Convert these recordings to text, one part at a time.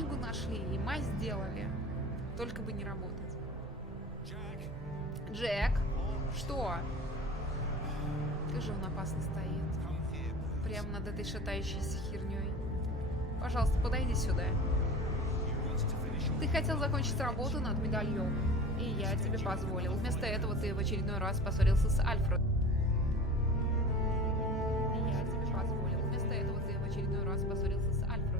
книгу нашли, и мазь сделали. Только бы не работать. Джек, что? Как же он опасно стоит. Прямо над этой шатающейся херней. Пожалуйста, подойди сюда. Ты хотел закончить работу над медальоном, и я тебе позволил. Вместо этого ты в очередной раз поссорился с Альфредом. Вместо этого ты в очередной раз поссорился с Альфредом.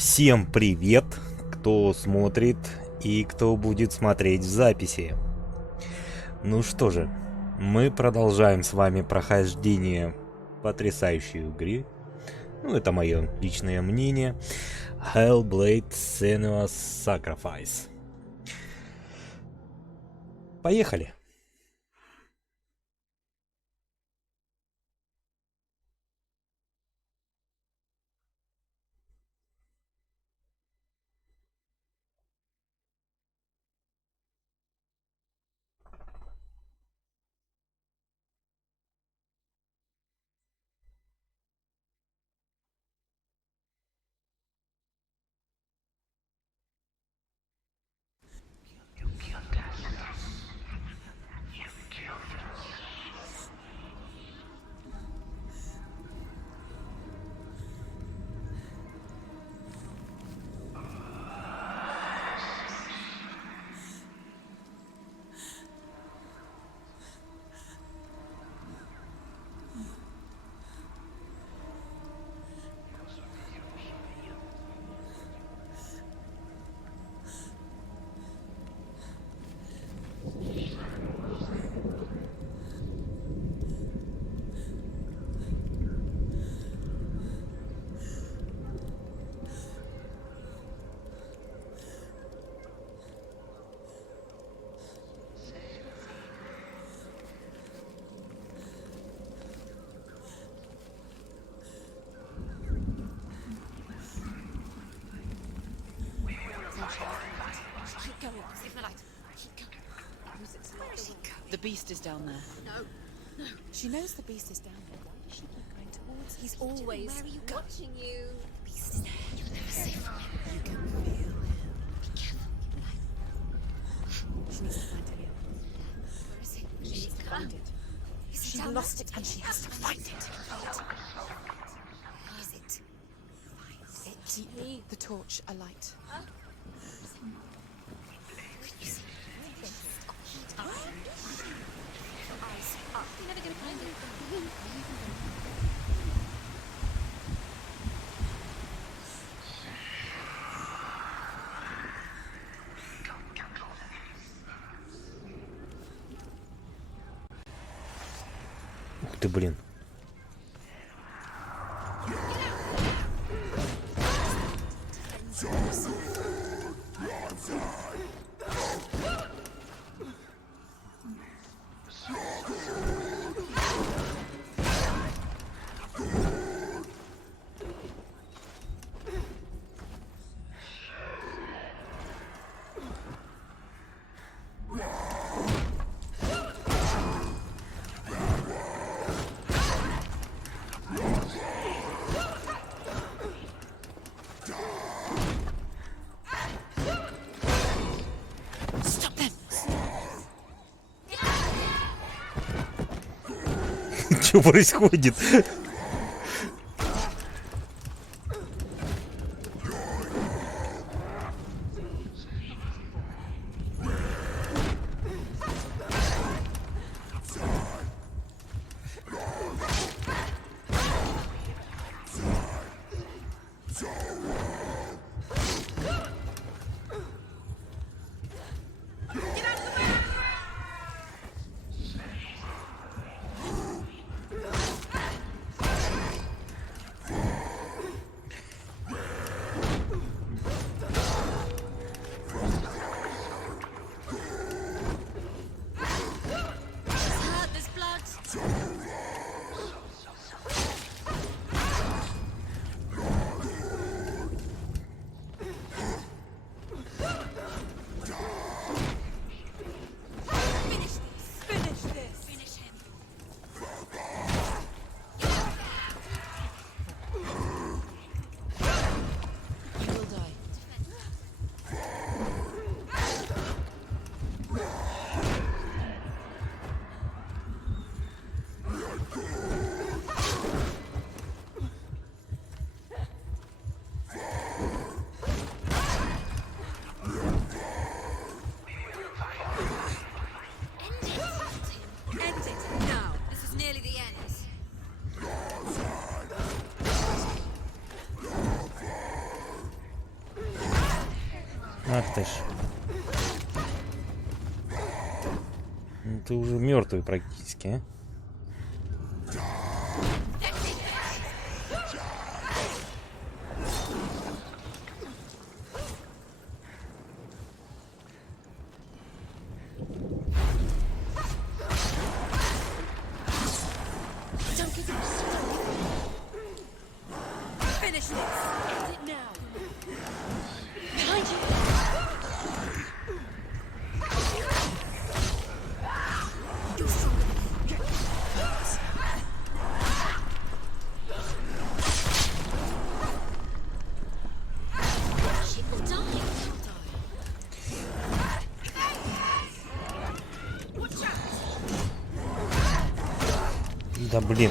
Всем привет, кто смотрит и кто будет смотреть в записи. Ну что же, мы продолжаем с вами прохождение потрясающей игры. Ну, это мое личное мнение. Hellblade Senua Sacrifice. Поехали! The beast is down there. No. She knows the beast is down there. Why does she keep going towards him? He's always Where are you going? watching you. The beast is there. You're never safe from him. You can feel him. She needs to find him. Where is he? She needs to find it. She lost it and she has to find it. Where is it? Keep the torch alight. You're never gonna find it. Ух ты, блин. Что происходит? Ах ты ж. Ну, ты уже мертвый практически, а? Да блин.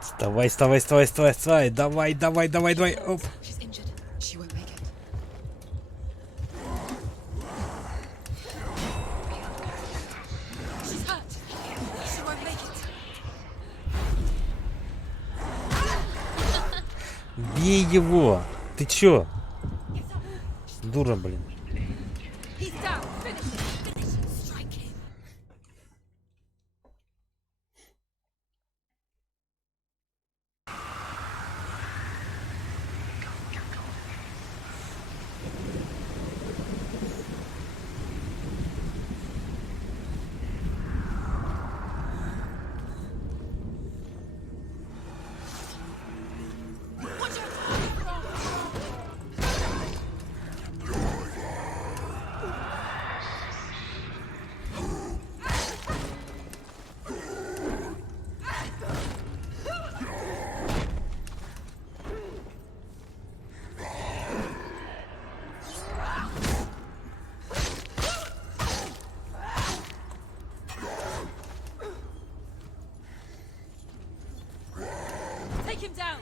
Вставай, вставай, вставай, вставай, вставай. Давай, давай, давай, давай. Оп. Бей его. Ты чё? Дура, блин. him down.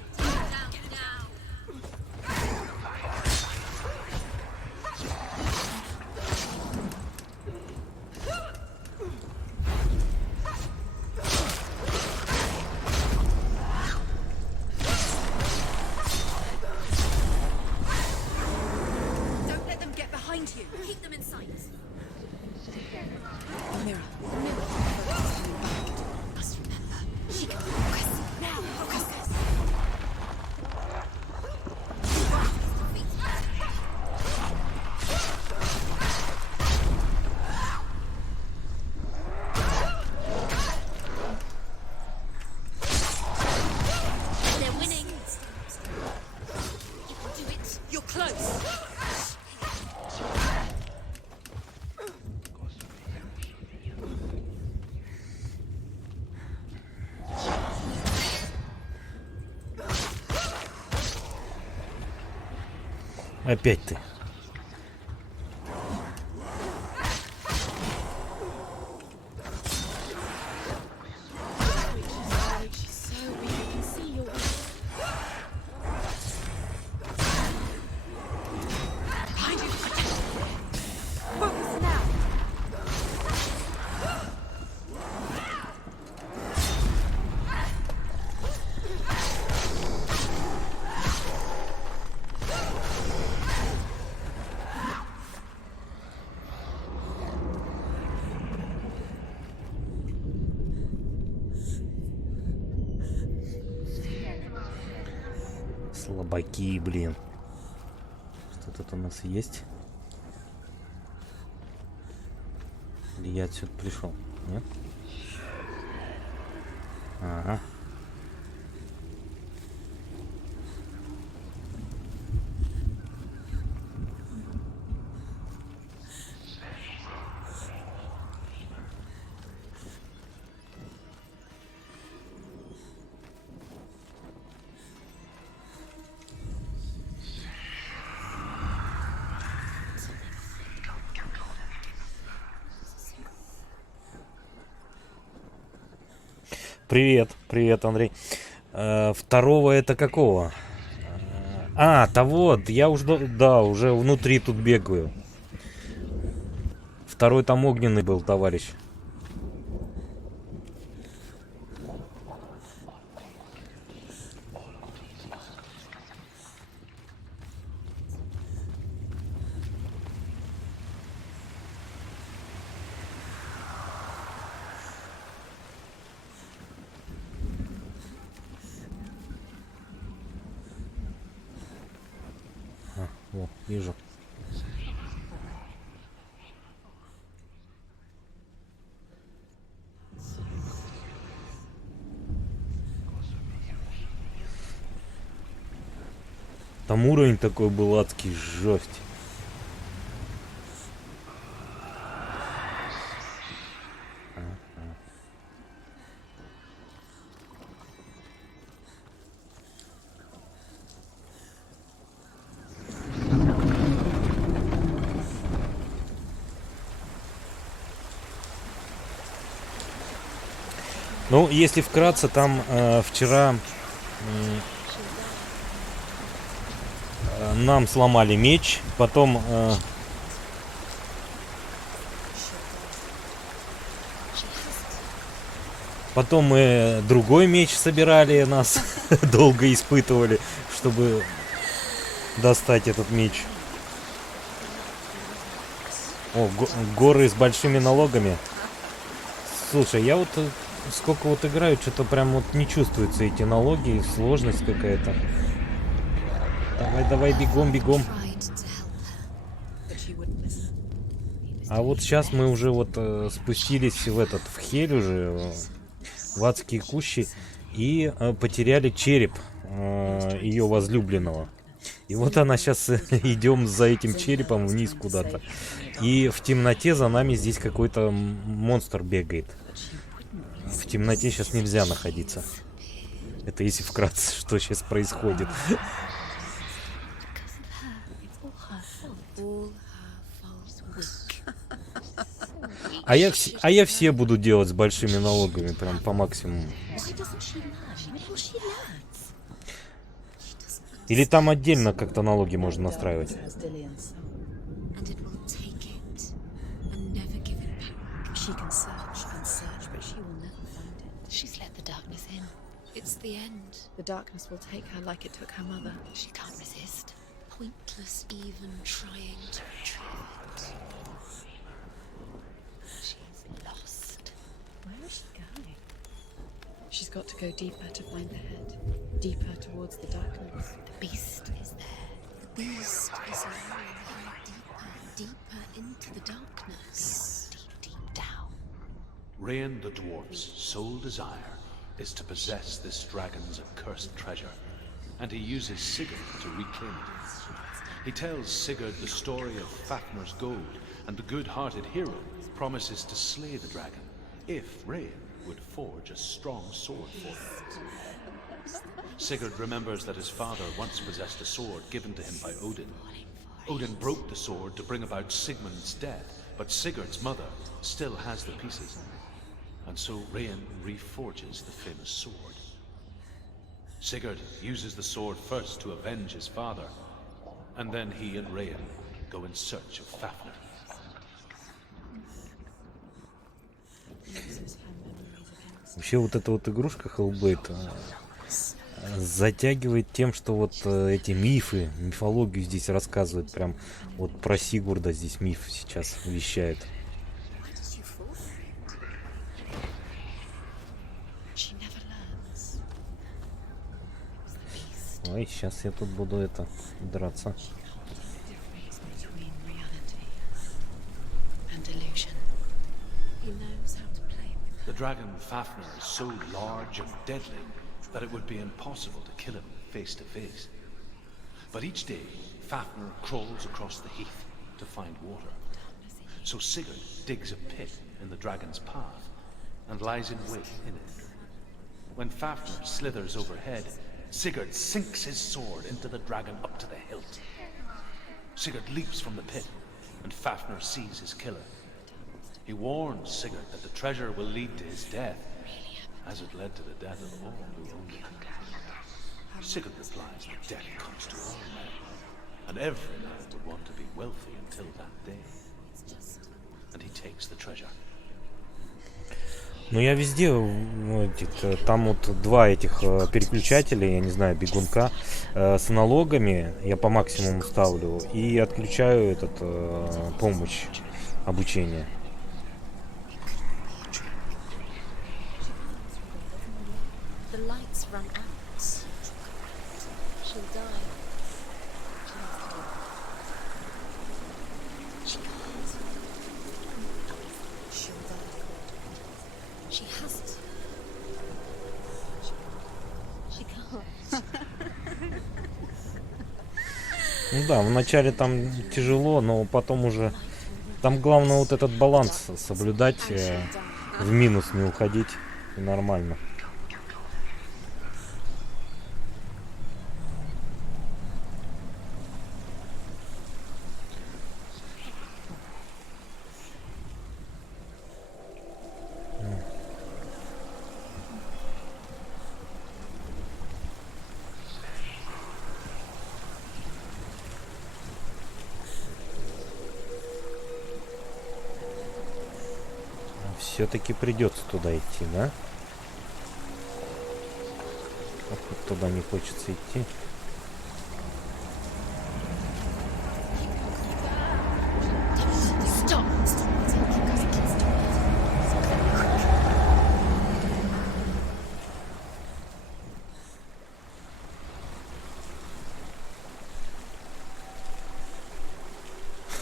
Don't let them get behind you. Keep them in sight. The mirror. Must remember. She can focus. Now focus. They're winning. You can do it. You're close. Опять ты. She's so weak. I can see you're weak. Behind you. Focus now. Слабаки, блин. Что тут у нас есть? Или я отсюда пришел? Нет? Ага. Привет, привет, Андрей. Второго это какого? Того, я уже, да, уже внутри тут бегаю. Второй там огненный был, товарищ. О, вижу. Там уровень такой был адский, жесть. Ну, если вкратце, там вчера нам сломали меч, потом мы другой меч собирали, нас долго испытывали, чтобы достать этот меч. О, горы с большими налогами. Слушай, я вот сколько вот играю, что-то прям вот не чувствуются эти налоги, сложность какая-то. Давай, давай, бегом, бегом. А вот сейчас мы уже вот спустились в Хель уже, в адские кущи, и потеряли череп ее возлюбленного. И вот она сейчас идем за этим черепом вниз куда-то. И в темноте за нами здесь какой-то монстр бегает. В темноте сейчас нельзя находиться. Это если вкратце, что сейчас происходит. А я все буду делать с большими налогами, прям по максимуму. Или там отдельно как-то налоги можно настраивать? Has Dillian's soul. And it will take it and never give it back. She can search, but she will never find it. She's let the darkness in. It's the end. The darkness will take her like it took her mother. She can't resist. Pointless even trying to retrieve it. She's lost. Where is she going? She's got to go deeper to find the head. Deeper towards the darkness. The beast is there. The beast is lying deeper, deeper into the darkness. Deep, deep down. Rain the dwarf's sole desire is to possess this dragon's accursed treasure, and he uses Sigurd to reclaim it. He tells Sigurd the story of Fafnir's gold, and the good-hearted hero promises to slay the dragon if Rain would forge a strong sword for him. Sigurd remembers that his father once possessed a sword given to him by Odin. Odin broke the sword to bring about Sigmund's death, but Sigurd's mother still has the pieces. And so Rain reforges the famous sword. Sigurd uses the sword first to avenge his father, and then he and Rain go in search of Fafnir. Вообще вот эта вот игрушка Hellblade затягивает тем, что вот эти мифы, мифологию здесь рассказывают. Прям вот про Сигурда здесь миф сейчас вещает. Why did you fall for it? She never learns. It was the beast. Ой, сейчас я тут буду драться. Difference between reality and illusion. He knows how to play with The dragon Fafnir is so large and deadly that it would be impossible to kill him face to face. But each day, Fafnir crawls across the heath to find water. So Sigurd digs a pit in the dragon's path and lies in wait in it. When Fafnir slithers overhead, Sigurd sinks his sword into the dragon up to the hilt. Sigurd leaps from the pit, and Fafnir sees his killer. He warns Sigurd that the treasure will lead to his death, as it led to the death of all who owned it. Sigurd replies that death comes to all men, and every man would want to be wealthy until that day. And he takes the treasure. Ну я везде, там вот два этих переключателя, я не знаю, бегунка, с налогами я по максимуму ставлю и отключаю помощь обучения. The lights run out. She'll die. She can't. She'll die. She has to. She can't. Ну да, вначале там тяжело, но потом уже... Там главное вот этот баланс соблюдать, в минус не уходить, и нормально. Все-таки придется туда идти, да? Ох, вот туда не хочется идти. Stop!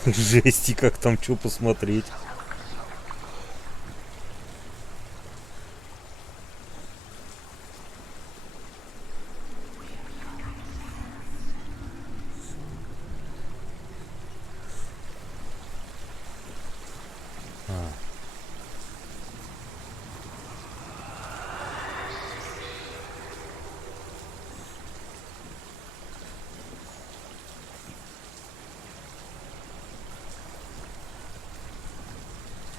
Жести, как там что посмотреть.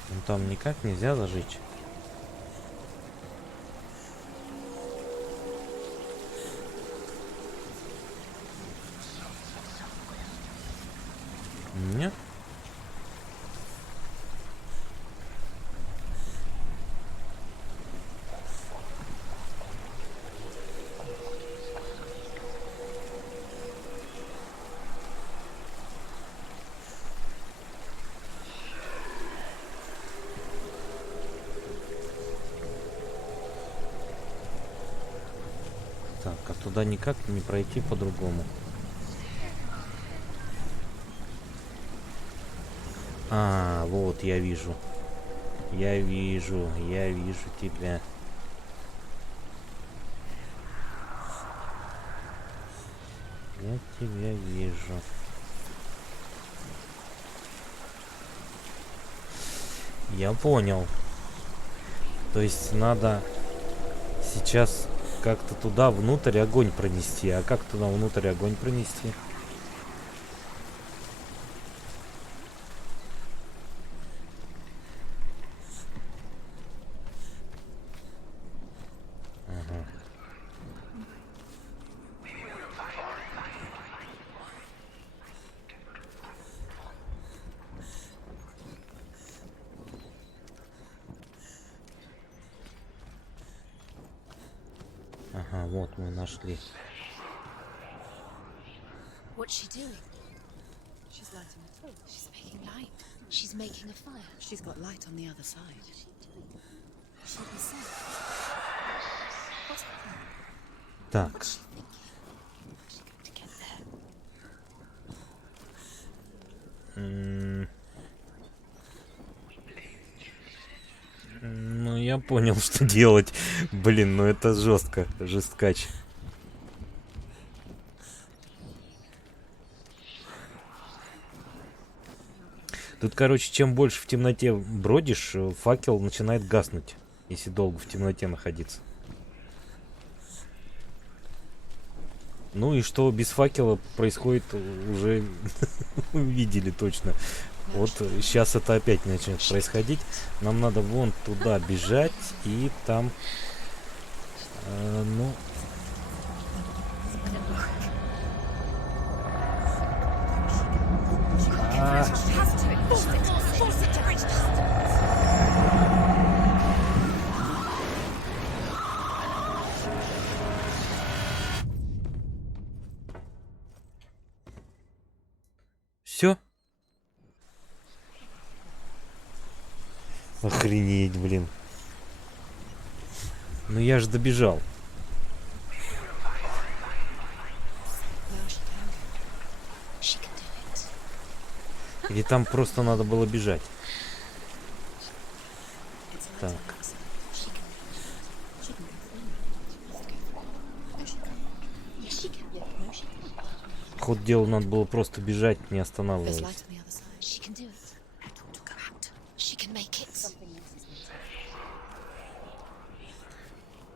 Ну там никак нельзя зажечь. Нет? Так, а туда никак не пройти по-другому. А, вот я вижу. Я вижу тебя. Я тебя вижу. Я понял. То есть надо сейчас как-то туда внутрь огонь пронести. А как туда внутрь огонь пронести? Ага. Ага, вот мы нашли. What's she doing? She's lighting a torch. She's making light. She's making a fire. She's got light on the other side. She'll be safe. What's her plan? Так. What's she thinking? How's she going to get there? Ну, я понял, что делать. Блин, ну это жестко. Жесткач. Тут, короче, чем больше в темноте бродишь, факел начинает гаснуть, если долго в темноте находиться. Ну и что без факела происходит, уже видели точно. Вот сейчас это опять начнет происходить. Нам надо вон туда бежать и там... ну... Все? Охренеть, блин. Ну я же добежал. Или там просто надо было бежать? Так. Ход дела надо было просто бежать, не останавливаясь.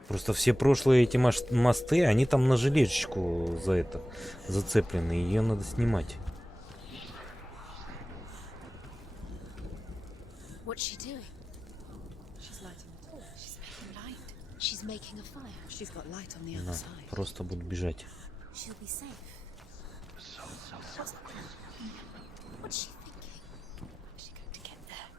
Просто все прошлые эти мосты, они там на железочку за это зацеплены. Ее надо снимать. What's she doing? She's lighting a torch. She's making light. She's making a fire. She's got light on the other Да, side. просто буду бежать. She'll be safe. What's the plan? What's she thinking? How's she going to get there?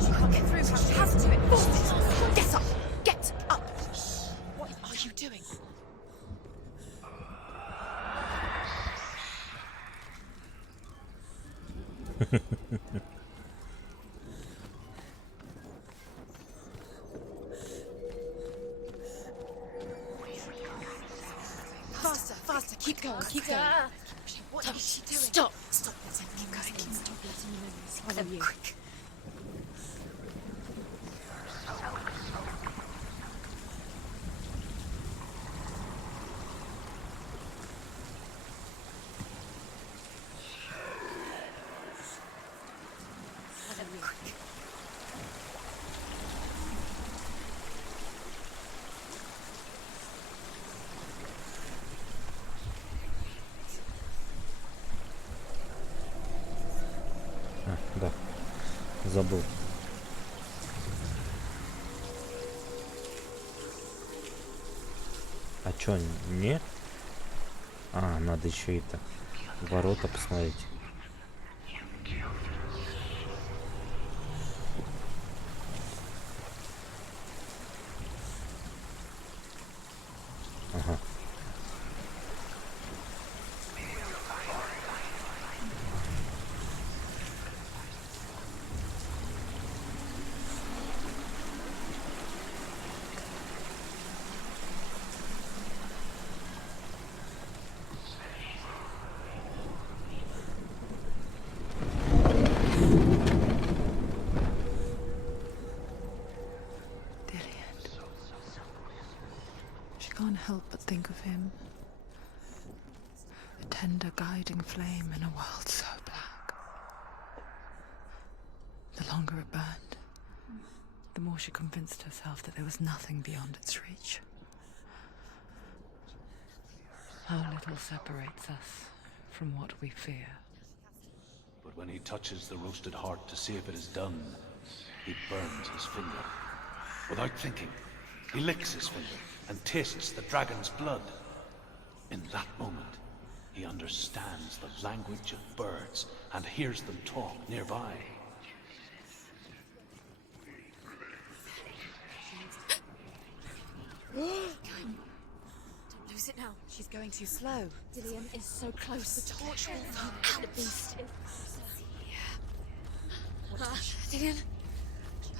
She can't get through. She has to do it. Get up! Get up! What are you doing? Faster, faster, keep going, keep going. What is she doing? Stop! Stop, keep going, keep stop letting me know this. Follow you. Quick. Follow me. Quick. забыл. А чё, не? А, надо еще это ворота посмотреть. Ага. Can't help but think of him. A tender guiding flame in a world so black. The longer it burned, the more she convinced herself that there was nothing beyond its reach. How little separates us from what we fear. But when he touches the roasted heart to see if it is done, he burns his finger. Without thinking, he licks his finger and tastes the dragon's blood. In that moment, he understands the language of birds and hears them talk nearby. Don't lose it now. She's going too slow. Dillian is so close. The torch will vote out the beast. Dillian. Keep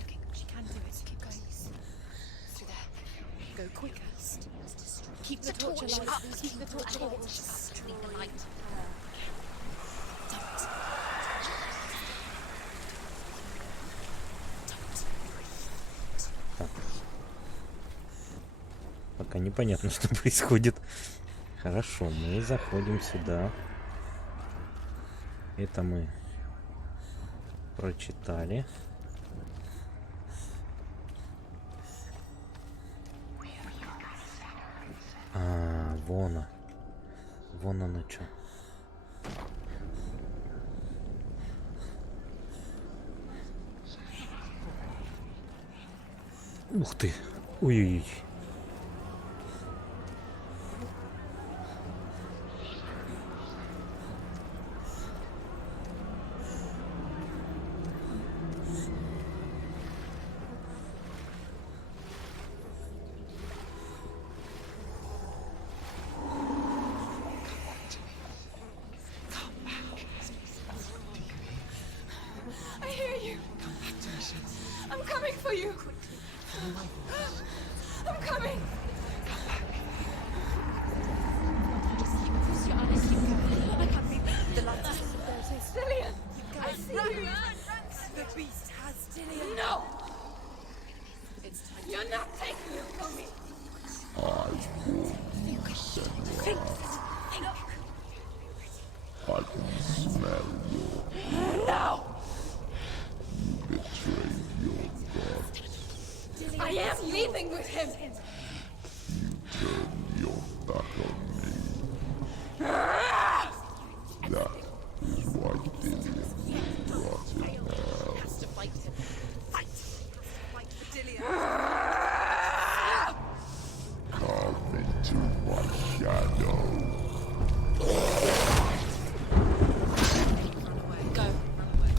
looking. She can do it. Keep going. Through there. Go quicker. Keep the torch alight. Keep the torch alight. Destroy the light. Так. Пока непонятно, что происходит. Хорошо, мы заходим сюда. Это мы прочитали. А, вон. Вон оно что. Ух ты. Ой-ой-ой. I hear you. I'm coming for you. I'm coming. Just keep close your eyes. Keep going. I can't see the lights. Dillian, I see you. The beast has Dillian. No. It's time. You're not taking it from me. Think. I can smell your No. betrayed your God. I am leaving with him. Turn your back on me. That is why Dillian will rot in hell. Has to fight him. Fight. Fight for Dillian. Carve into my shadow. Run away. Go. Run away.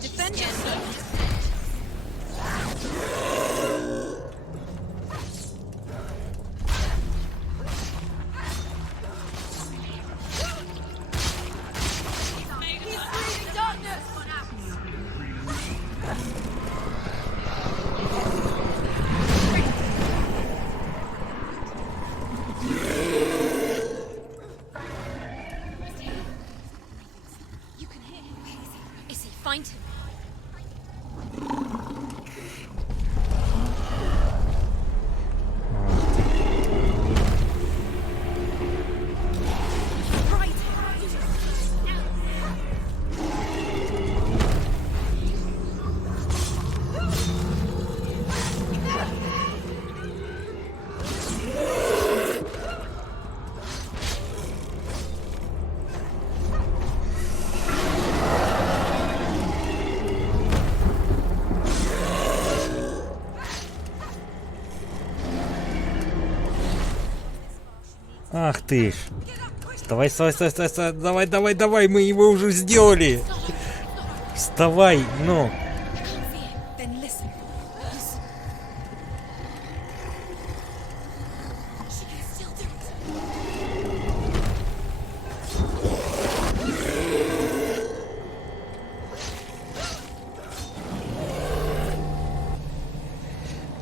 Defend yourself. Ах ты ж. Вставай, вставай, вставай, вставай, вставай. Давай, давай, давай, мы его уже сделали. Вставай, ну. Then listen. Listen. She can still do it.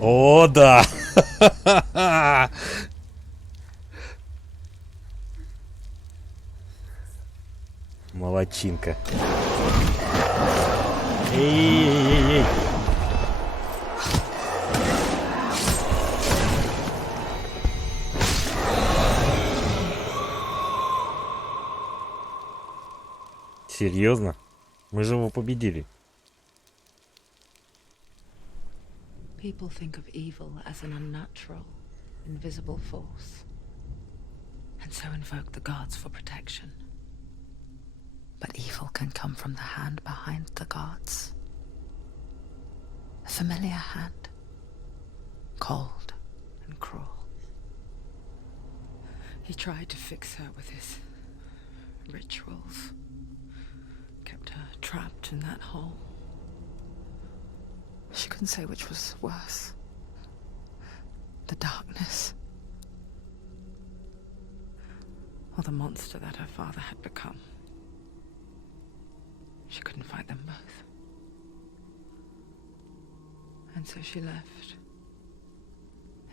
О, да. Молодчинка. Эй-эй-эй-эй. Серьезно? Мы же его победили. People think of evil as an unnatural, invisible force, and so invoke the gods for protection. But evil can come from the hand behind the gods. A familiar hand, cold and cruel. He tried to fix her with his rituals, kept her trapped in that hole. She couldn't say which was worse. The darkness, or the monster that her father had become. She couldn't fight them both. And so she left,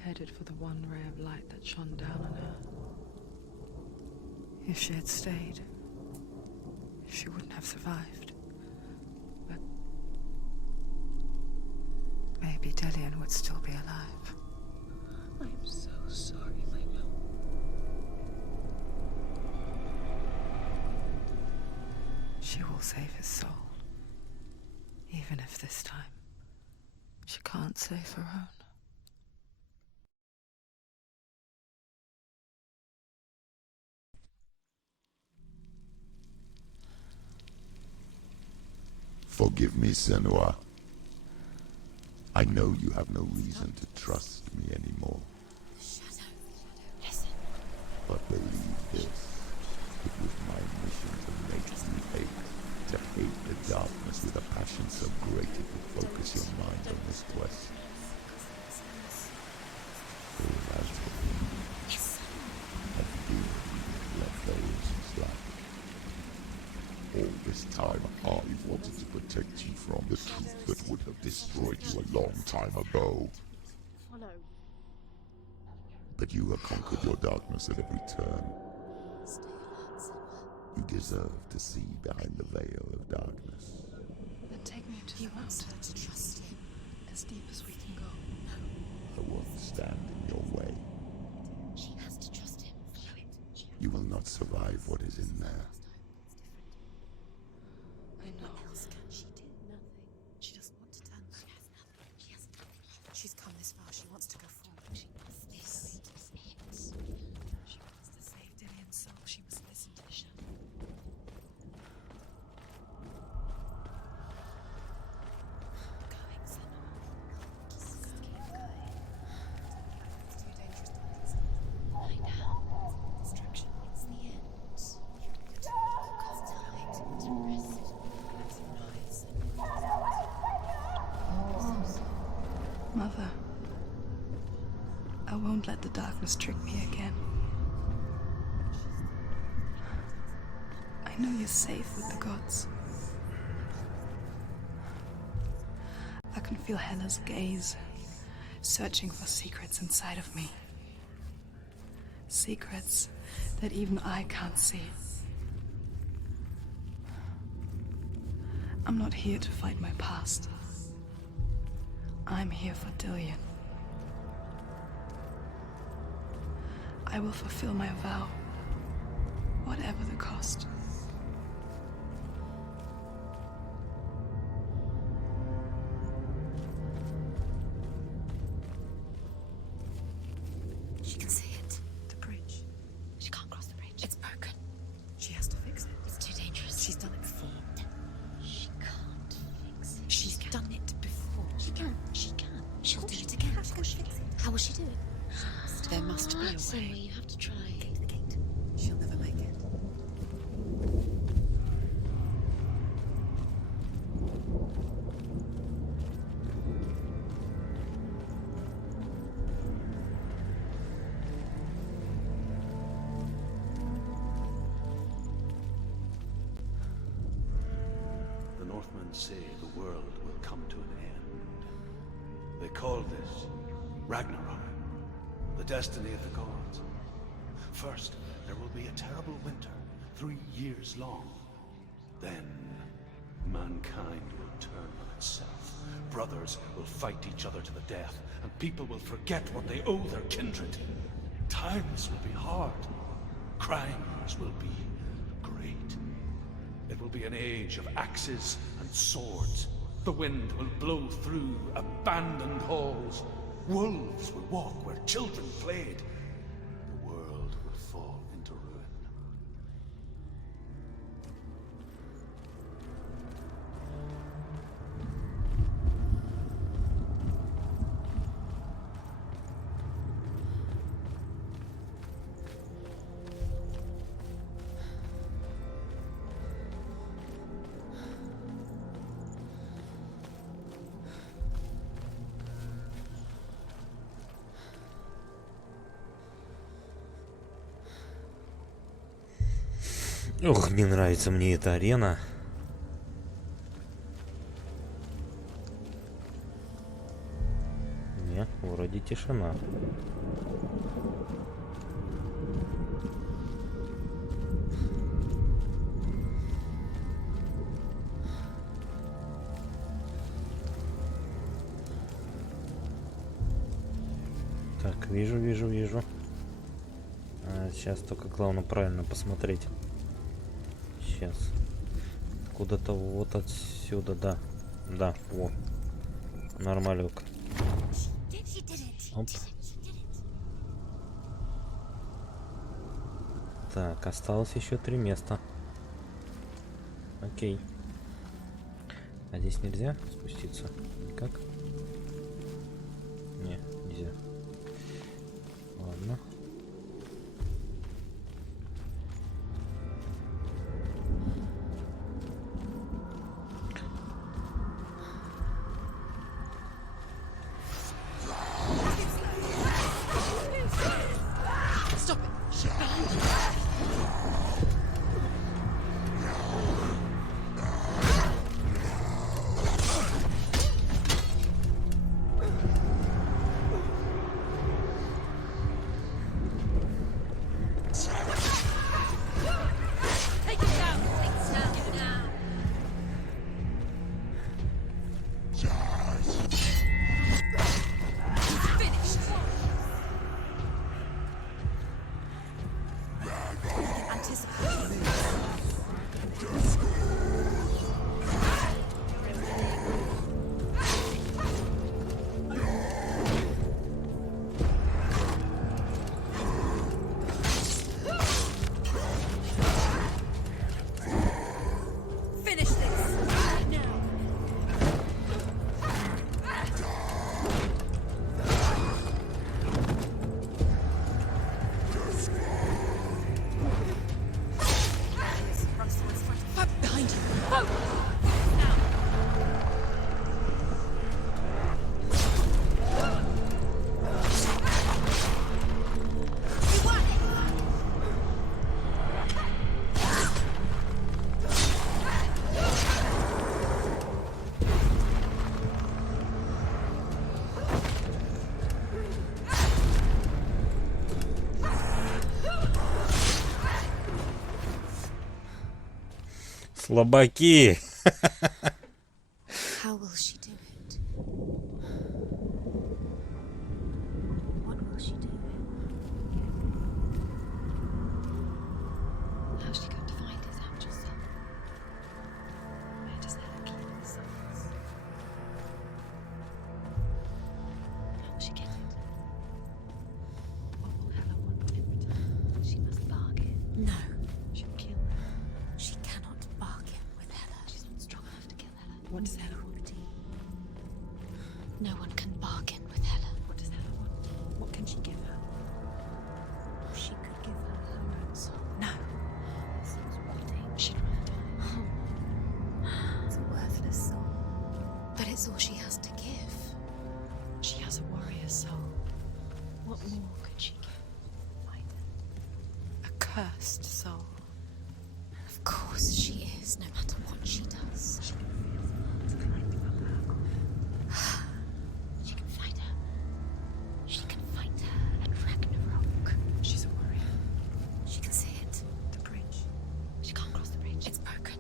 headed for the one ray of light that shone down on her. If she had stayed, she wouldn't have survived. But maybe Dillian would still be alive. I'm so sorry, my love. She will save his soul. Even if this time she can't save her own. Forgive me, Senua. I know you have no reason to trust me anymore. Shadow. Listen. But believe this, it was my mission to make you hate. To hate the darkness with a passion so great it would focus your mind on this quest. All as for me, have you let those slack. All this time I wanted to protect you from the truth that would have destroyed you a long time ago. Follow. But you have conquered your darkness at every turn. Stay alert, Senua. You deserve to see behind the veil of darkness. Then take me to He the wants her mountain, to trust him. as deep as we can go. I won't stand in your way. She has to trust him. Follow it. You will not survive what is in there. I know. What else can she do? Nothing. She doesn't want to turn back. She has nothing. She has nothing. She's come this far. She wants to go forward. She wants this. Is it? She wants to save Dillian's soul. She must listen to the shadow. Going, Senua. Just keep going. It's too dangerous to listen. I know. Distraction. It's the end. You've got time to rest. Mother, I won't let the darkness trick me again. I know you're safe with the gods. I can feel Hela's gaze, searching for secrets inside of me. Secrets that even I can't see. I'm not here to fight my past. I'm here for Dillian. I will fulfill my vow, whatever the cost. She can see it. The bridge. She can't cross the bridge. It's broken. She has to fix it. It's too dangerous. She's done it before. She can't fix it. She's done it before. She can. She can. She'll do it again. How will she do it? There must be a way. Somewhere you have to try. Get to the Northmen say the world will come to an end. They call this Ragnarok, the destiny of the gods. First, there will be a terrible winter, 3 years long. Then, mankind will turn on itself. Brothers will fight each other to the death, and people will forget what they owe their kindred. Times will be hard. Crimes will be great. It will be an age of axes and swords. The wind will blow through abandoned halls. Wolves will walk where children played. The world will fall into ruin. Ох, не нравится мне эта арена. Не, вроде тишина. Так, вижу. Сейчас только главное правильно посмотреть. Сейчас. Куда-то вот отсюда, да. Да, вот. Нормалек. Оп. Так, осталось еще 3 места. Окей. А здесь нельзя спуститься? Никак? Не, нельзя. Ладно. Слабаки. How will she do it? What will she do? How's she going to find his actual son? Where does Hela keep the souls? How will she get it? What will Hela want in return? She must bargain. No, She'll kill her. she cannot bargain with Hela. She's not strong enough to kill Hela. What does Hela want? No one can bargain with Hela. What does Hela want? What can she give her? She could give her her own soul. No, Soul's rotting. She'd rather die. it's a worthless soul. But it's all she has to give. She has a warrior soul. What more could she give? Fight. A cursed soul. Of course she is, no matter what she does. She can fight her. She can fight her at Ragnarok. She's a warrior. She can see it. The bridge. She can't cross the bridge. It's broken.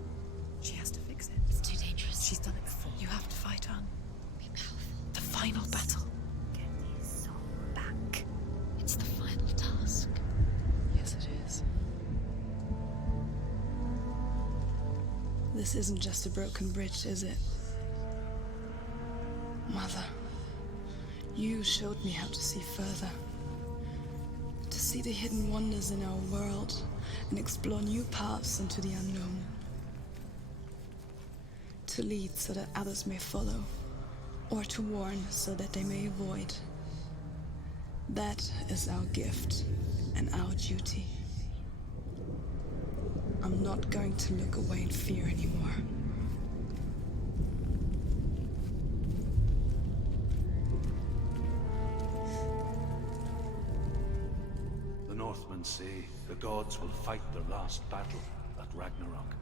She has to fix it. It's too dangerous. She's done it before. You have to fight on. Be powerful. The final battle. Get his soul back. It's the final task. Yes, it is. This isn't just a broken bridge, is it? Mother, you showed me how to see further. To see the hidden wonders in our world and explore new paths into the unknown. To lead so that others may follow, or to warn so that they may avoid. That is our gift and our duty. I'm not going to look away in fear anymore. The Northmen say the gods will fight their last battle at Ragnarok.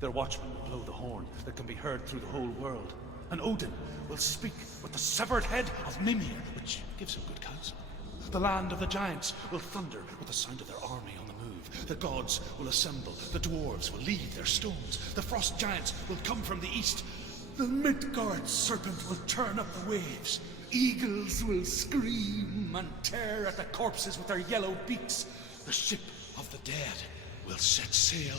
Their watchmen will blow the horn that can be heard through the whole world. And Odin will speak with the severed head of Mimir, which gives him good counsel. The land of the giants will thunder with the sound of their army on the move. The gods will assemble. The dwarves will leave their stones. The frost giants will come from the east. The Midgard serpent will turn up the waves. Eagles will scream and tear at the corpses with their yellow beaks. The ship of the dead will set sail.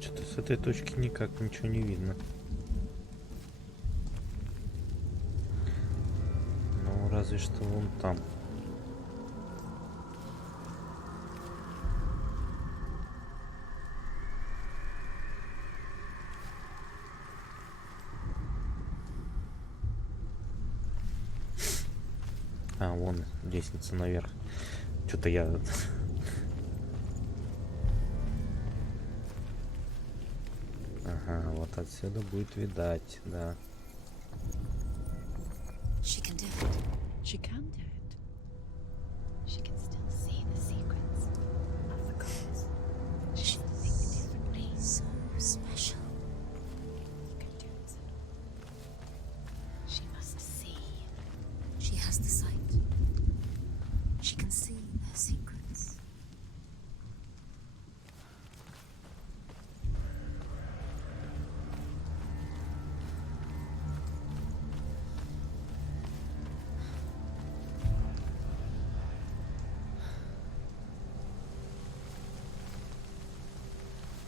Что-то с этой точки никак ничего не видно. Ну, разве что вон там. А, вон лестница наверх. Что-то я... Ага, вот отсюда будет видать, да. She can do it. She can do it. She can still see the secrets of the gods. She will think differently. So special. You can do it, Senua. She must see. She has the sight. She can see their secrets.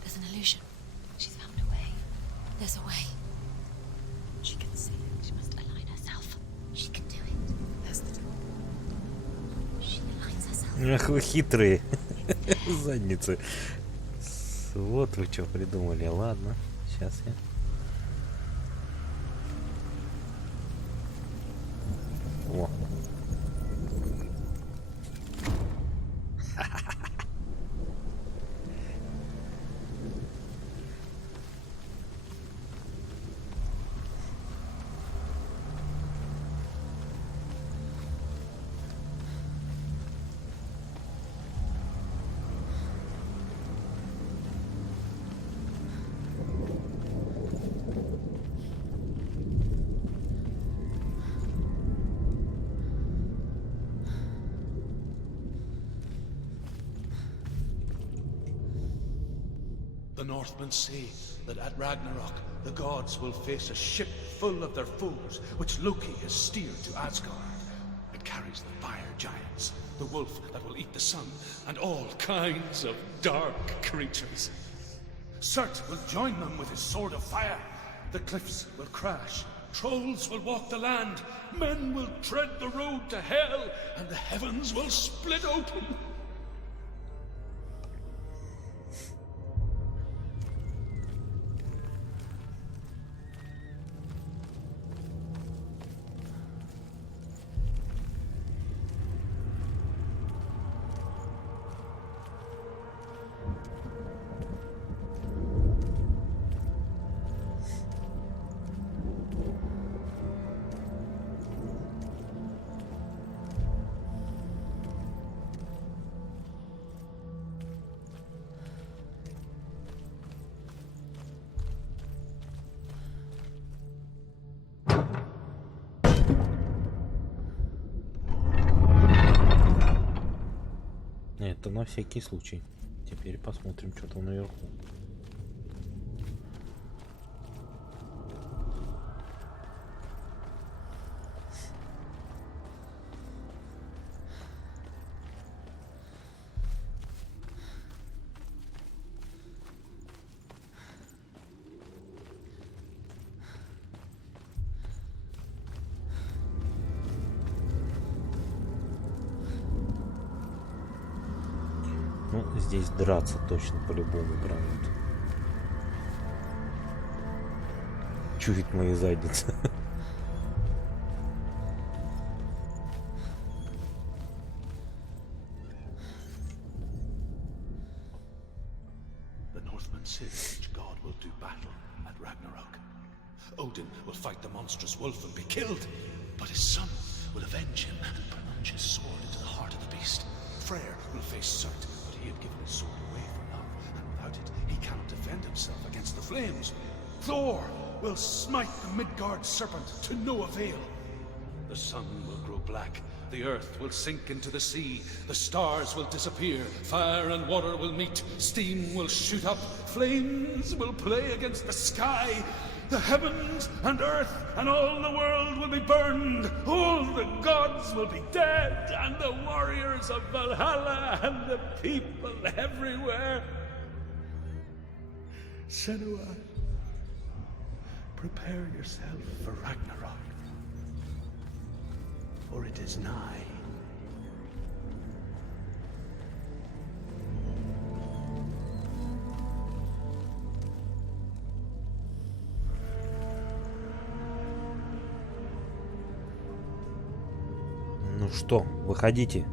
There's an illusion. She's found a way. There's a way. She can see it. She must align herself. She can do it. There's the door. She aligns herself. Ах, вы хитрые задницы. Вот вы что придумали. Ладно, сейчас я... О. The Northmen say that at Ragnarok the gods will face a ship full of their foes, which Loki has steered to Asgard. It carries the fire giants, the wolf that will eat the sun, and all kinds of dark creatures. Surt will join them with his sword of fire. The cliffs will crash, trolls will walk the land, men will tread the road to hell, and the heavens will split open. Это на всякий случай. Теперь посмотрим, что там наверху. Ну, здесь драться точно по-любому гранат. Чует мои задницы. The Northmen say each god will do battle at Ragnarok. Odin will fight the monstrous wolf and be killed, but his son will avenge him and plunge his sword into the heart of the beast. Freyr will face Surt, but he had given his sword away for love, and without it he cannot defend himself against the flames. Thor will smite the Midgard serpent to no avail. The sun will grow black, the earth will sink into the sea, the stars will disappear, fire and water will meet, steam will shoot up, flames will play against the sky. The heavens and earth and all the world will be burned. All the gods will be dead, and the warriors of Valhalla and the people everywhere. Senua, prepare yourself for Ragnarok, for it is nigh. Ну что, выходите.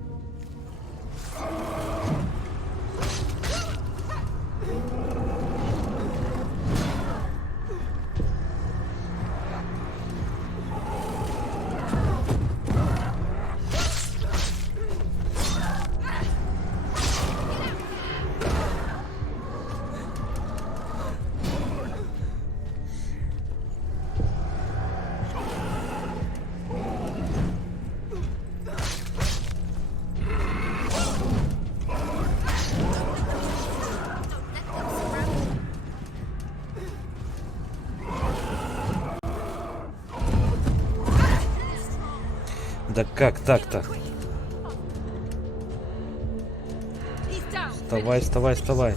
Да как так-то? Вставай, вставай, вставай.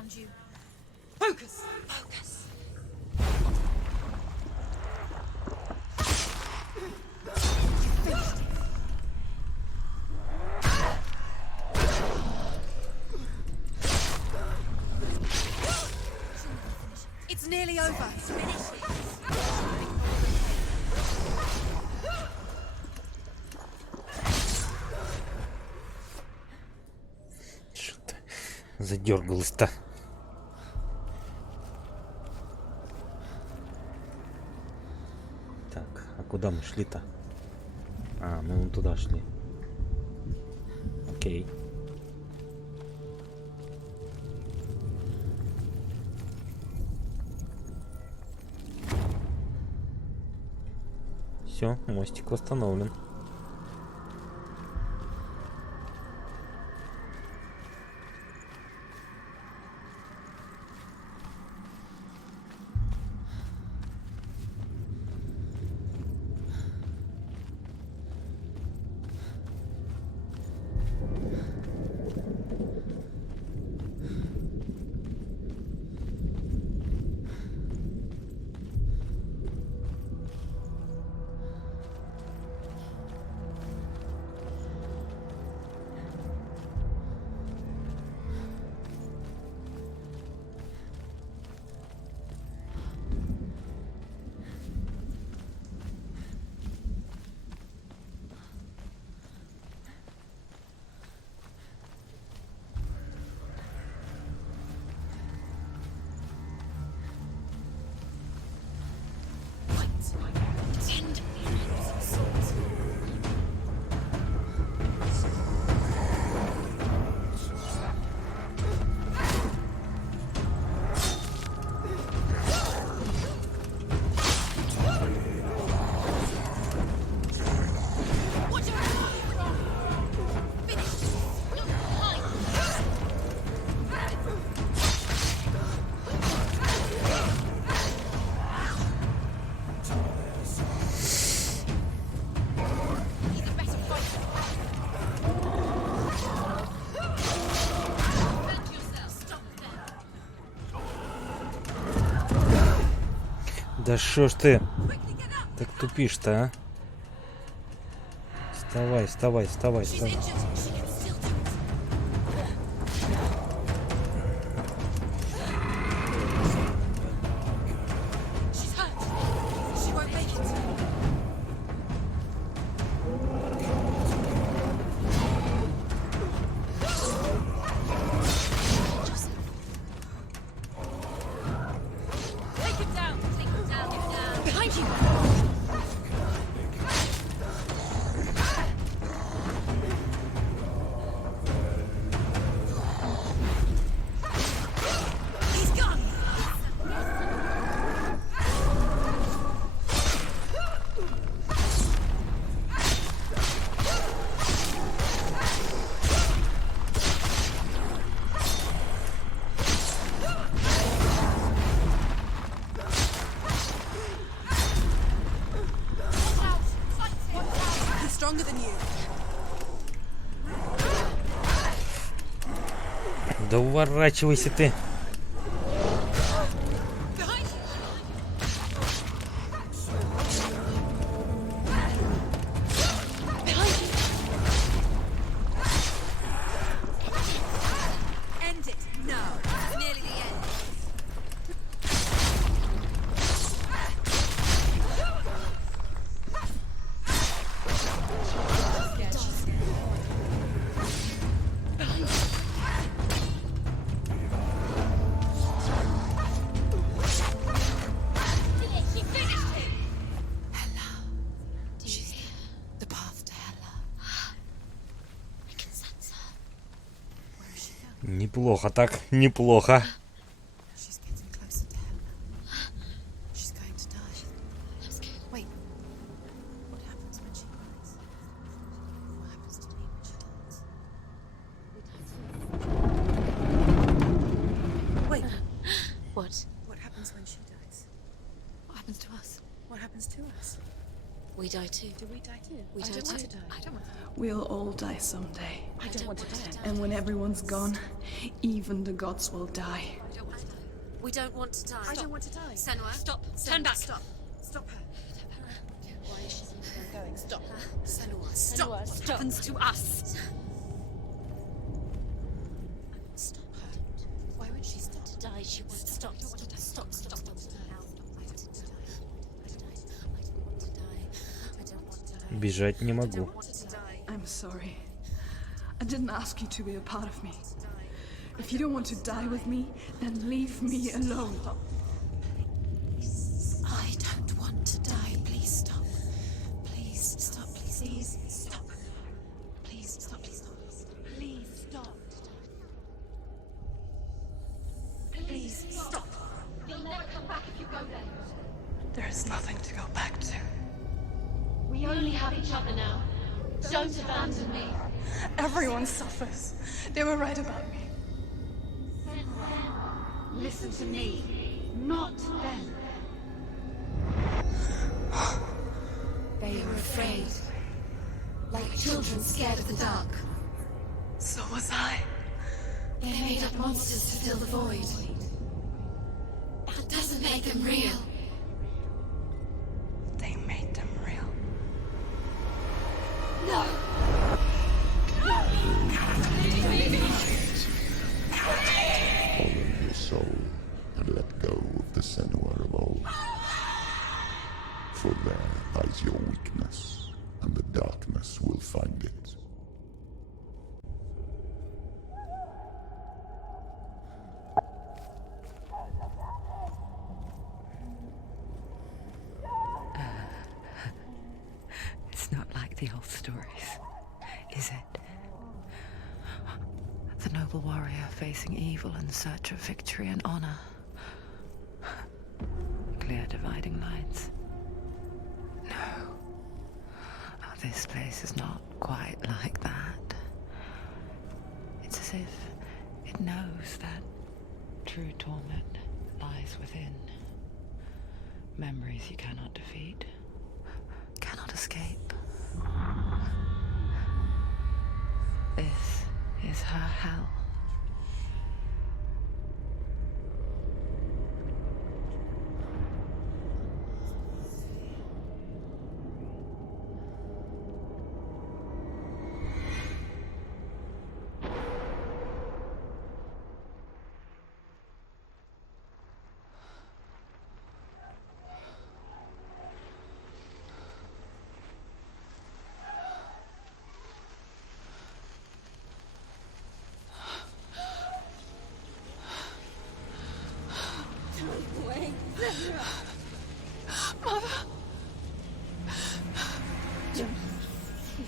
around you. Focus! Focus! It's nearly over. Что-то задергалось-то. Так, а куда мы шли-то? А, мы вон туда шли. Окей. Все, мостик восстановлен. Да шо ж ты так тупишь-то, а? Вставай, вставай, вставай, вставай. Да уворачивайся ты. Неплохо так, неплохо. We die too. Do we die too? We die too. I don't want to. We'll all die someday. I don't want to die. And when everyone's gone, even the gods will die. We don't want to die. I don't want to die. Senua, Stop. Turn back. Stop. Stop her. Why is she Going. Stop. Senua, stop. Senua, What stop. happens to us? Stop her. Why would she stop? To die, she won't stop. Stop. Бежать не могу. I'm sorry. I didn't ask you to be a part of me. If you don't want to die with me, then leave me alone. I don't want to die. Please stop. Please stop. Please stop. Please stop. Please stop. Please stop. Please stop. You'll never come back if you go there. There is nothing to go back to. We only have each other now. Don't abandon me. Everyone suffers. They were right about me. Listen to me, not them. They were afraid. Like children scared of the dark. So was I. They made up monsters to fill the void. That doesn't make them real. They made them real. No! Follow your soul and let go of the Senua of old. For there lies your weakness, and the darkness will find it. It's not like the old stories, is it? The noble warrior facing evil in search of victory and honor. Clear dividing lines. No. Oh, this place is not quite like that. It's as if it knows that true torment lies within. Memories you cannot defeat, cannot escape. This is her hell.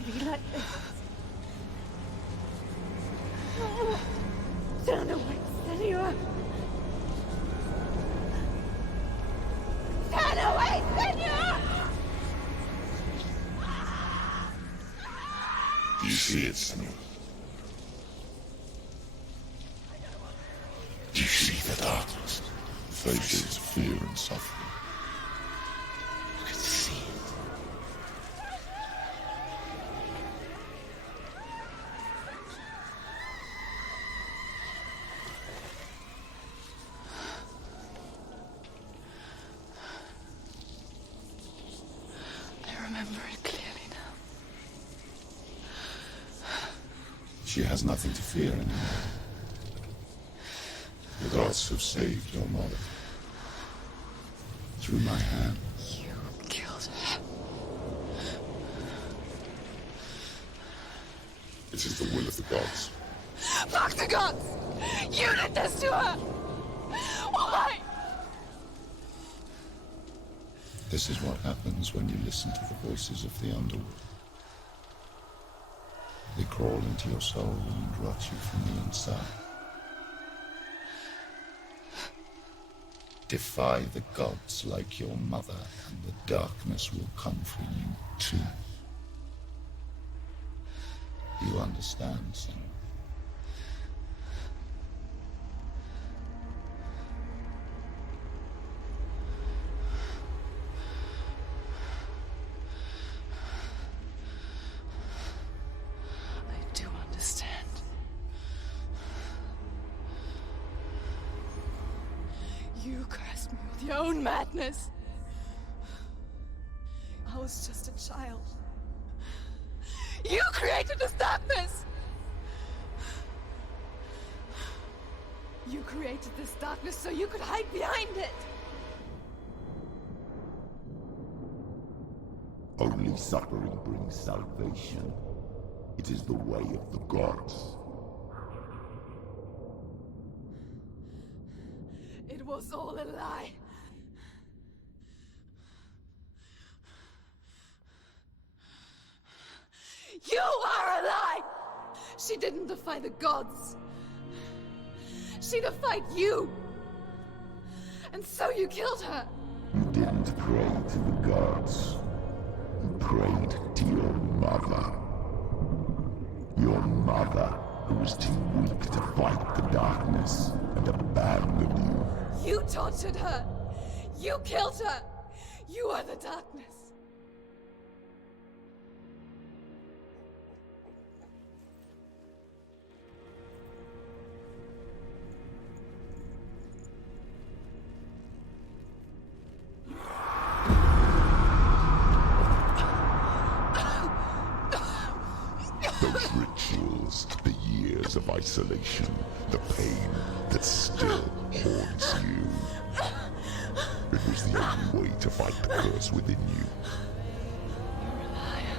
Be like this. Turn away, Senua. Turn away, Senua! Do you see it, Senua? Do you see the darkness? Faces of fear and suffering. You can see it. I remember it clearly now. She has nothing to fear anymore. The gods have saved your mother. Through my hand. You killed her. It is the will of the gods. Fuck the gods! You did this to her! Why? This is what happens when you listen to the voices of the underworld. They crawl into your soul and rot you from the inside. Defy the gods like your mother, and the darkness will come for you too. You understand, Senua? You cursed me with your own madness. I was just a child. You created this darkness! You created this darkness so you could hide behind it! Only suffering brings salvation. It is the way of the gods. It was all a lie. You are a lie! She didn't defy the gods. She defied you. And so you killed her. You didn't pray to the gods. You prayed to your mother. Your mother, who was too weak to fight the darkness and abandoned you. You tortured her. You killed her. You are the darkness. Those rituals, the years of isolation, the pain that still haunts you. It was the only way to fight the curse within you. You're a liar.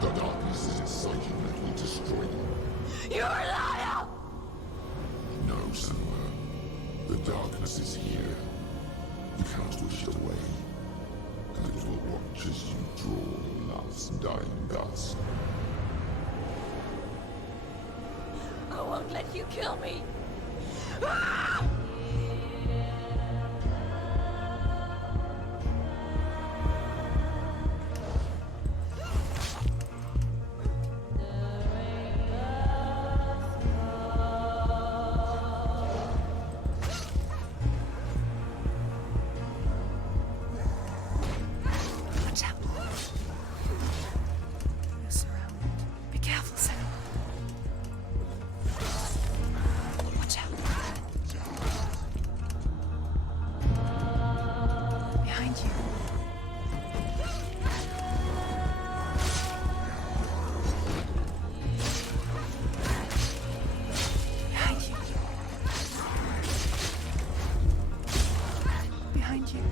The darkness is inside you, let me destroy you. You're a liar! No, Senua. The darkness is here. You cannot wish it away. And it will watch as you draw last dying gasp. I won't let you kill me. Watch out. You're surrounded. Be careful, Senua. Watch out. Behind you. Behind you. Behind you.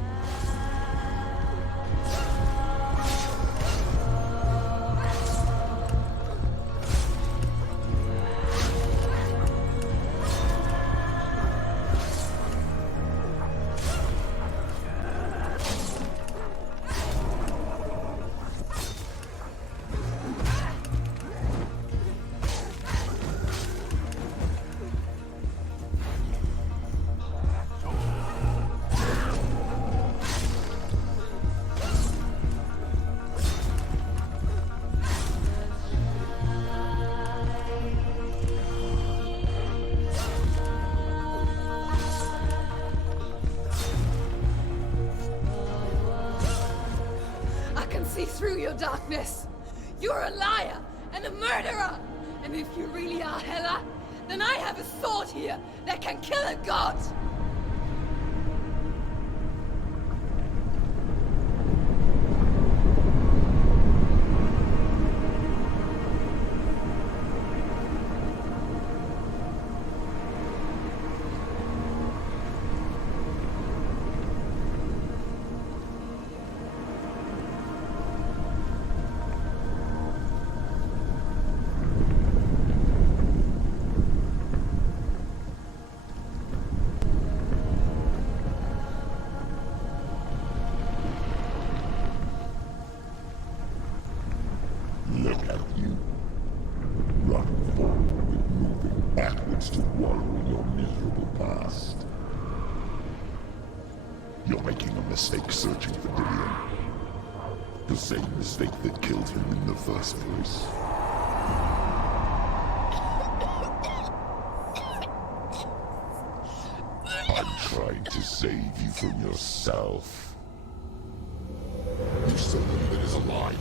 I can see through your darkness. You're a liar and a murderer. And if you really are Hela, then I have a sword here that can kill a god. Look at you. Running forward, moving backwards to wallow in your miserable past. You're making a mistake searching for Dillion. The same mistake that killed him in the first place. I'm trying to save you from yourself. You still believe it is a lie?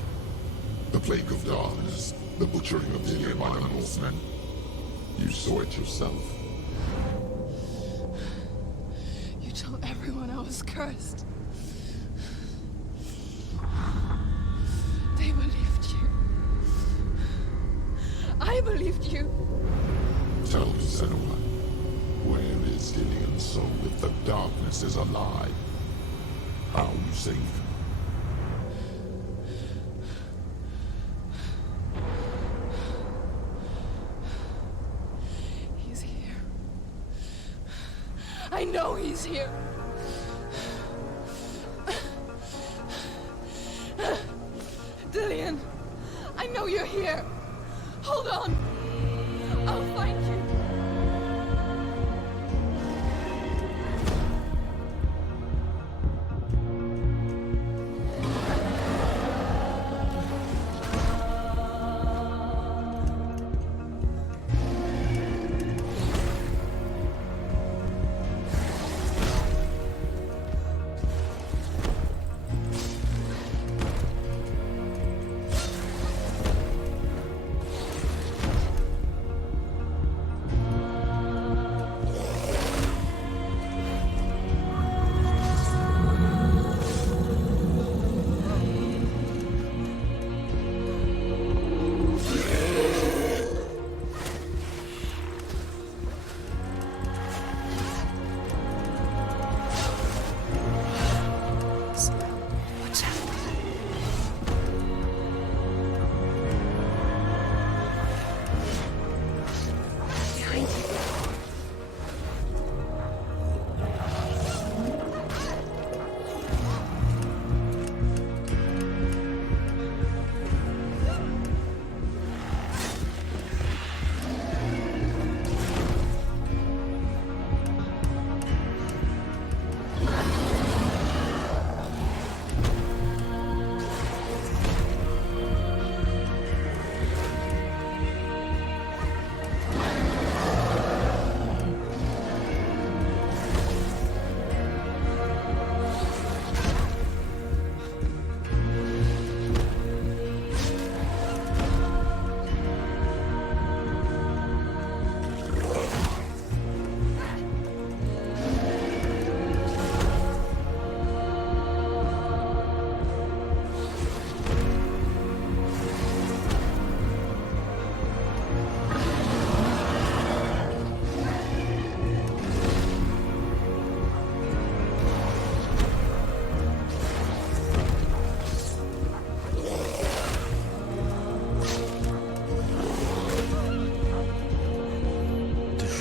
The plague of darkness, the butchering of Dillion by the Northmen. You saw it yourself. was cursed. They believed you. I believed you. Tell me, Senua, where is Dillian's soul if the darkness is alive? How you saved him? He's here. I know he's here. Dillian, I know you're here. Hold on. I'll find you.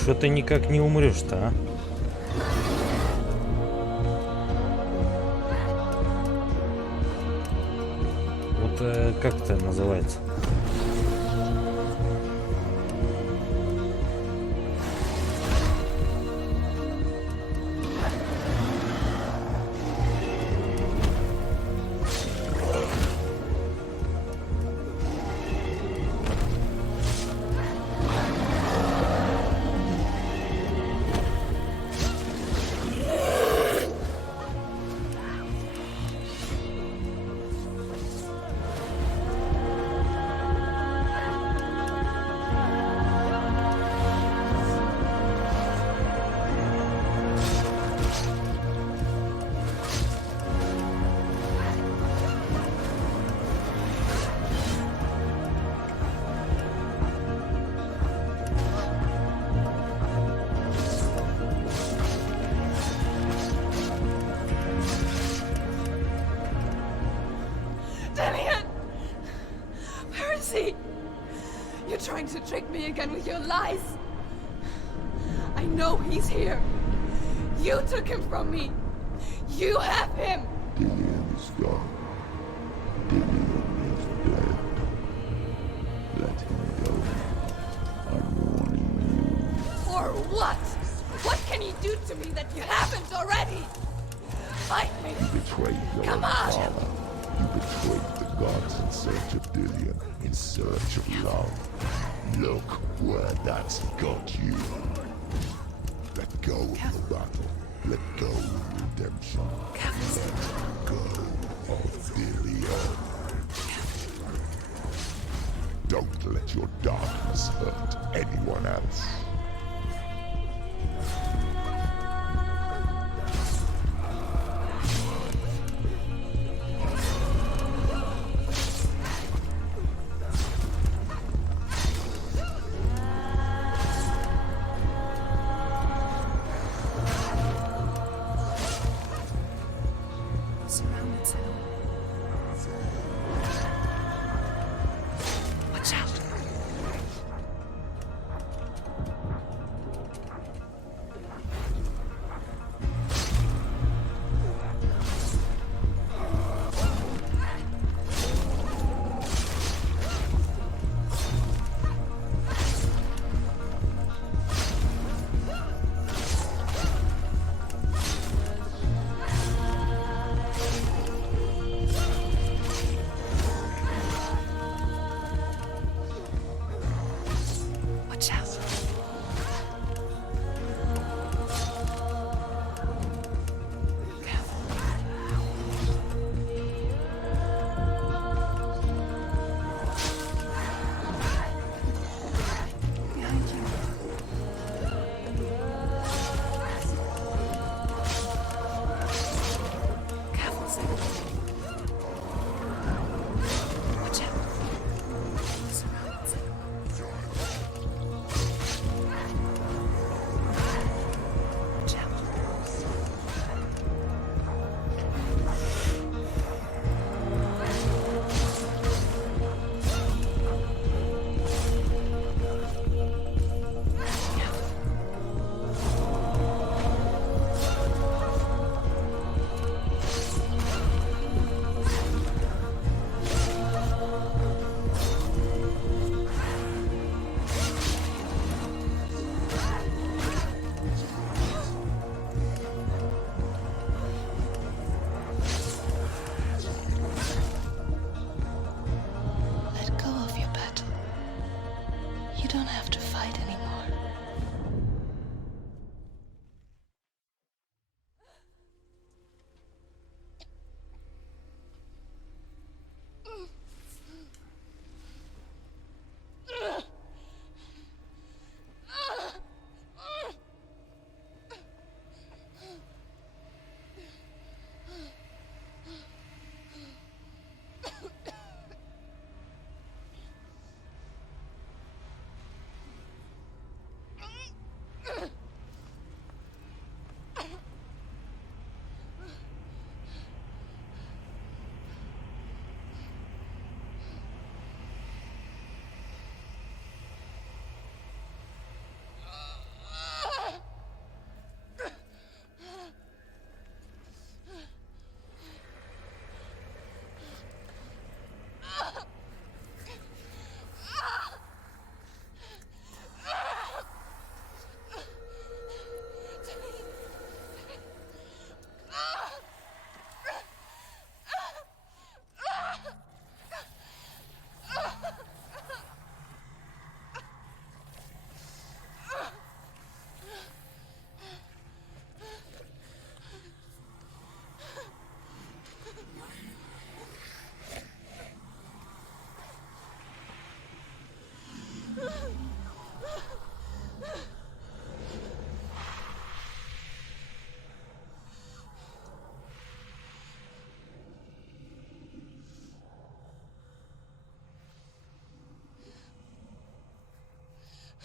Что ты никак не умрешь-то, а? Вот как это называется? Dillian! Where is he? You're trying to trick me again with your lies. I know he's here. You took him from me. You have him. Dillian is gone. Dillian is dead. Let him go. I'm warning you. Or what? What can you do to me that you haven't already? Fight me. You betrayed your Come on. father. You betrayed the gods in search of Dillian, in search of love. Look where that's got you. Let go of the battle. Let go of redemption. Let go of Dillian. Don't let your darkness hurt anyone else.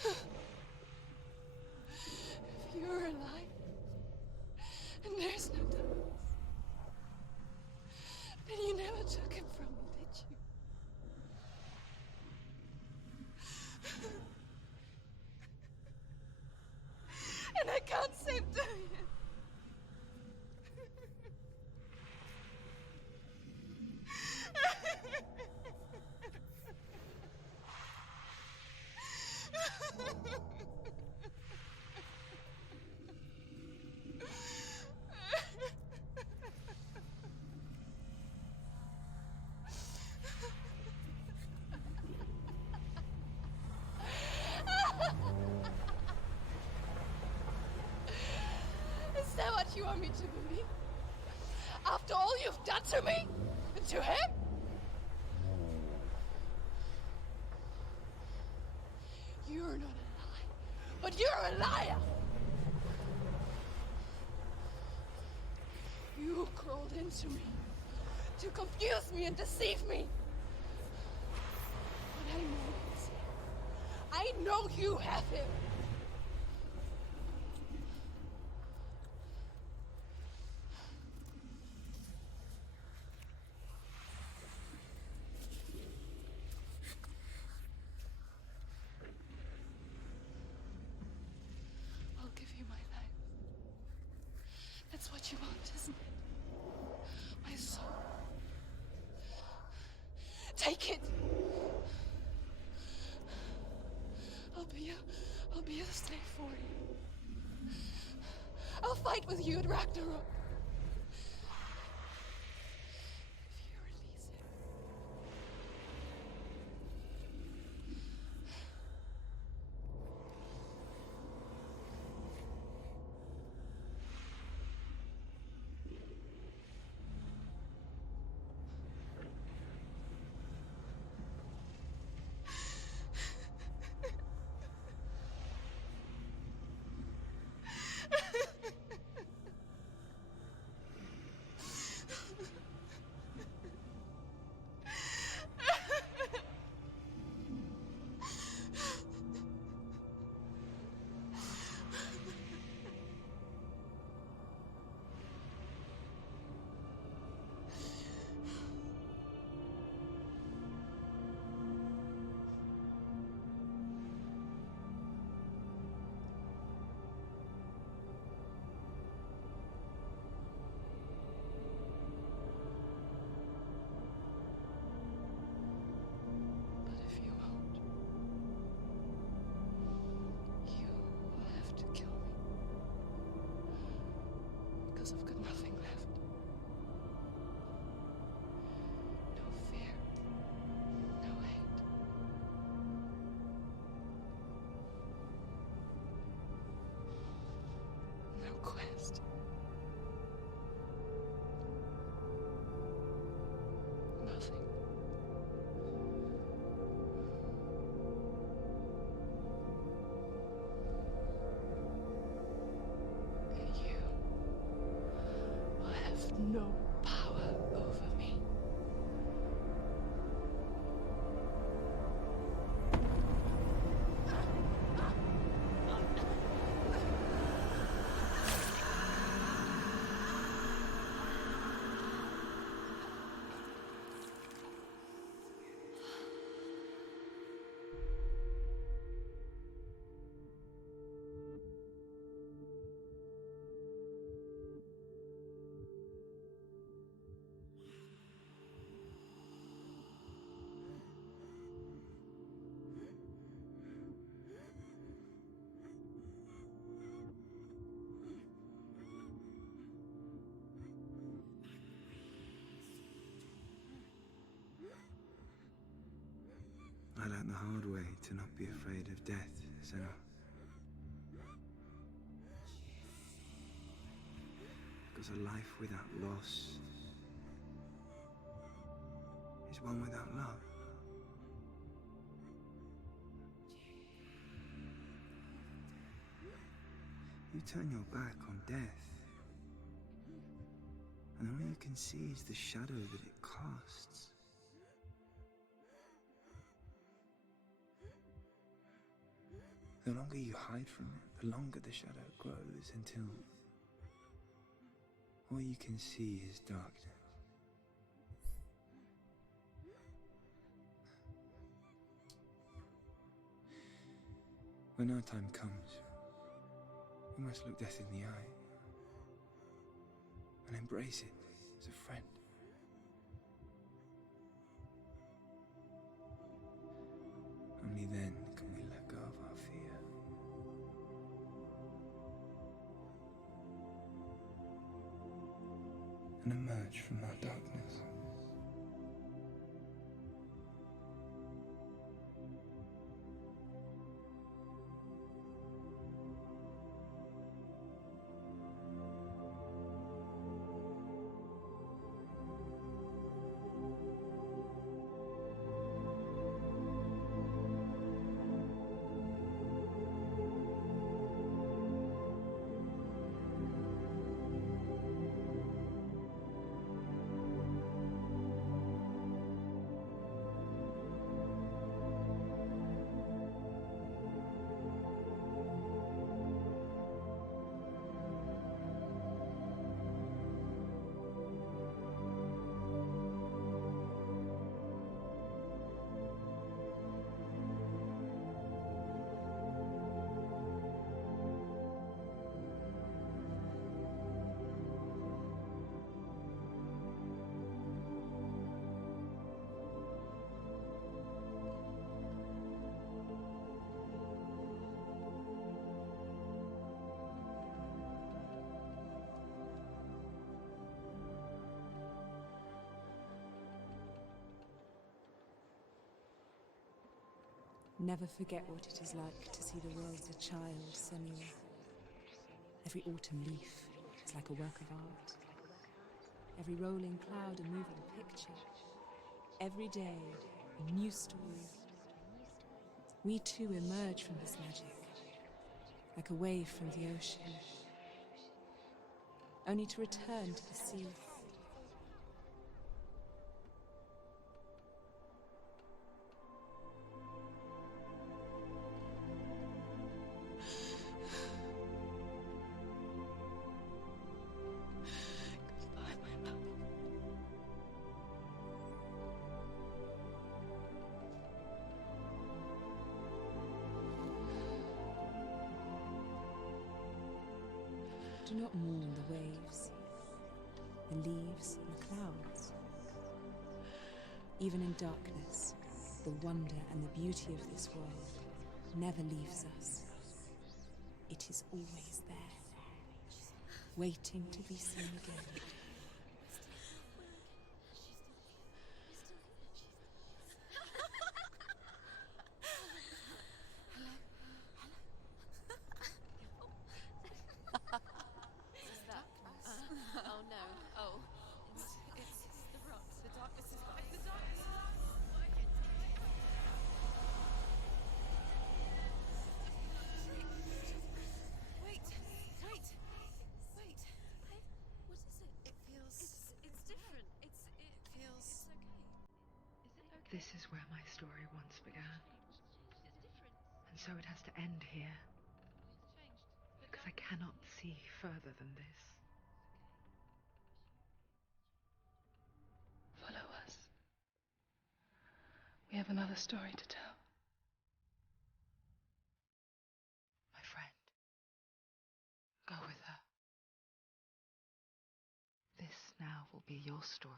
If you're alive, and there's no darkness, then you never took him from me, did you? And I can't save Dorian. Is that what you want me to believe? After all you've done to me? And to him? You're not a lie, but you're a liar! You crawled into me to confuse me and deceive me. But I know he's here. I know you have him. I'll give you my life. That's what you want, isn't it? My soul. Take it. I'll be a slave for you. I'll fight with you at Ragnarok. If you release him. I've got nothing left. No fear. No hate. No quest. Nothing. No power over me. I learned the hard way to not be afraid of death, Senua. Because a life without loss is one without love. You turn your back on death, and all you can see is the shadow that it casts. The longer you hide from it, the longer the shadow grows until all you can see is darkness. When our time comes, we must look death in the eye and embrace it as a friend. Only then can we let go of our fear. And emerge from our darkness. Never forget what it is like to see the world as a child, Senua. Every autumn leaf is like a work of art. Every rolling cloud a moving picture. Every day a new story. We too emerge from this magic, like a wave from the ocean, only to return to the sea. Do not mourn the waves, the leaves, and the clouds. Even in darkness, the wonder and the beauty of this world never leaves us. It is always there, waiting to be seen again. Oh no. Oh. It's the rocks. The darkness is back. The darkness is back. Wait. What is it? It feels... It's different. It feels... It's okay. Is it okay? This is where my story once began. And so it has to end here, because I cannot see further than this. Follow us. We have another story to tell. My friend, go with her. This now will be your story.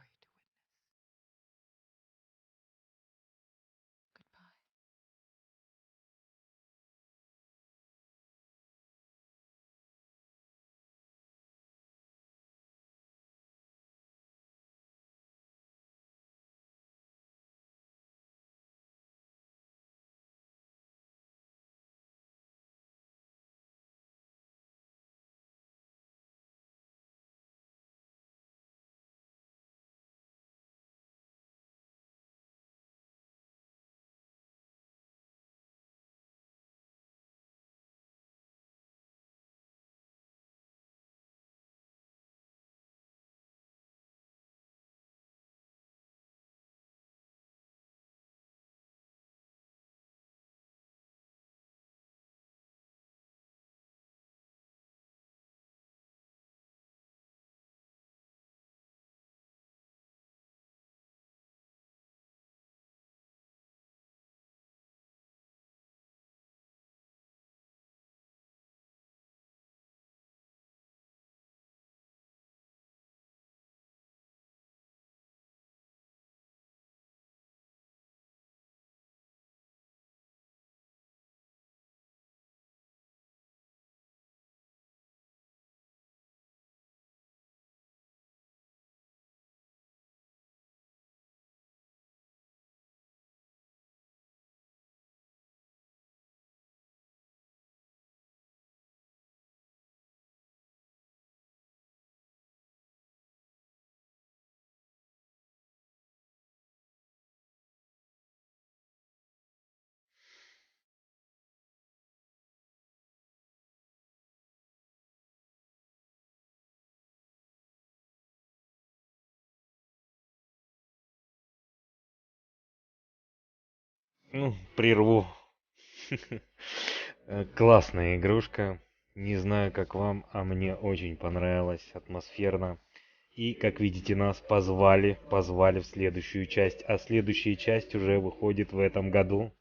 Ну, прерву. Классная игрушка. Не знаю, как вам, а мне очень понравилось, атмосферно. И, как видите, нас позвали в следующую часть. А следующая часть уже выходит в этом году,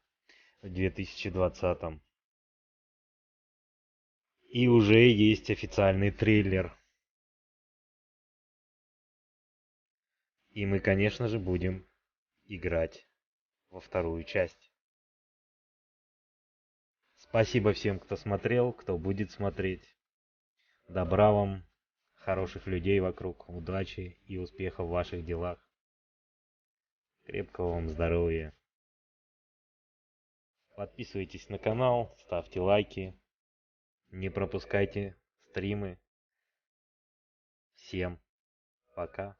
в 2020. И уже есть официальный трейлер. И мы, конечно же, будем играть во вторую часть. Спасибо всем, кто смотрел, кто будет смотреть. Добра вам, хороших людей вокруг, удачи и успехов в ваших делах. Крепкого вам здоровья. Подписывайтесь на канал, ставьте лайки. Не пропускайте стримы. Всем пока.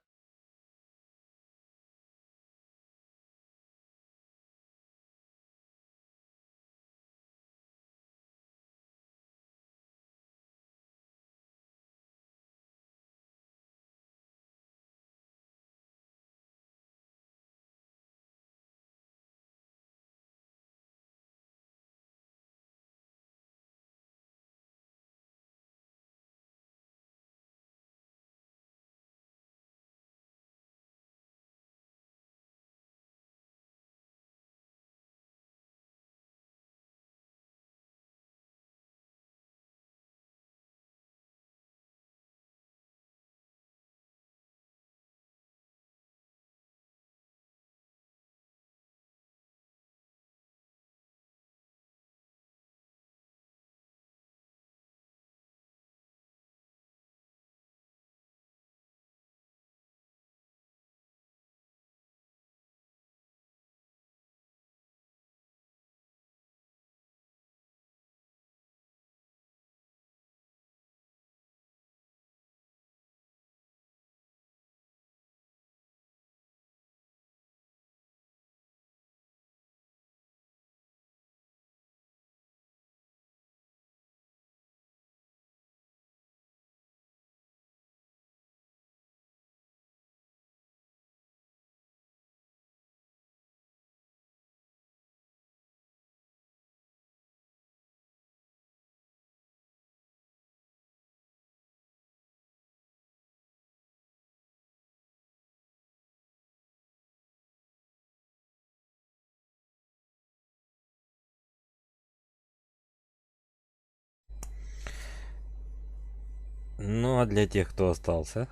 Ну а для тех, кто остался,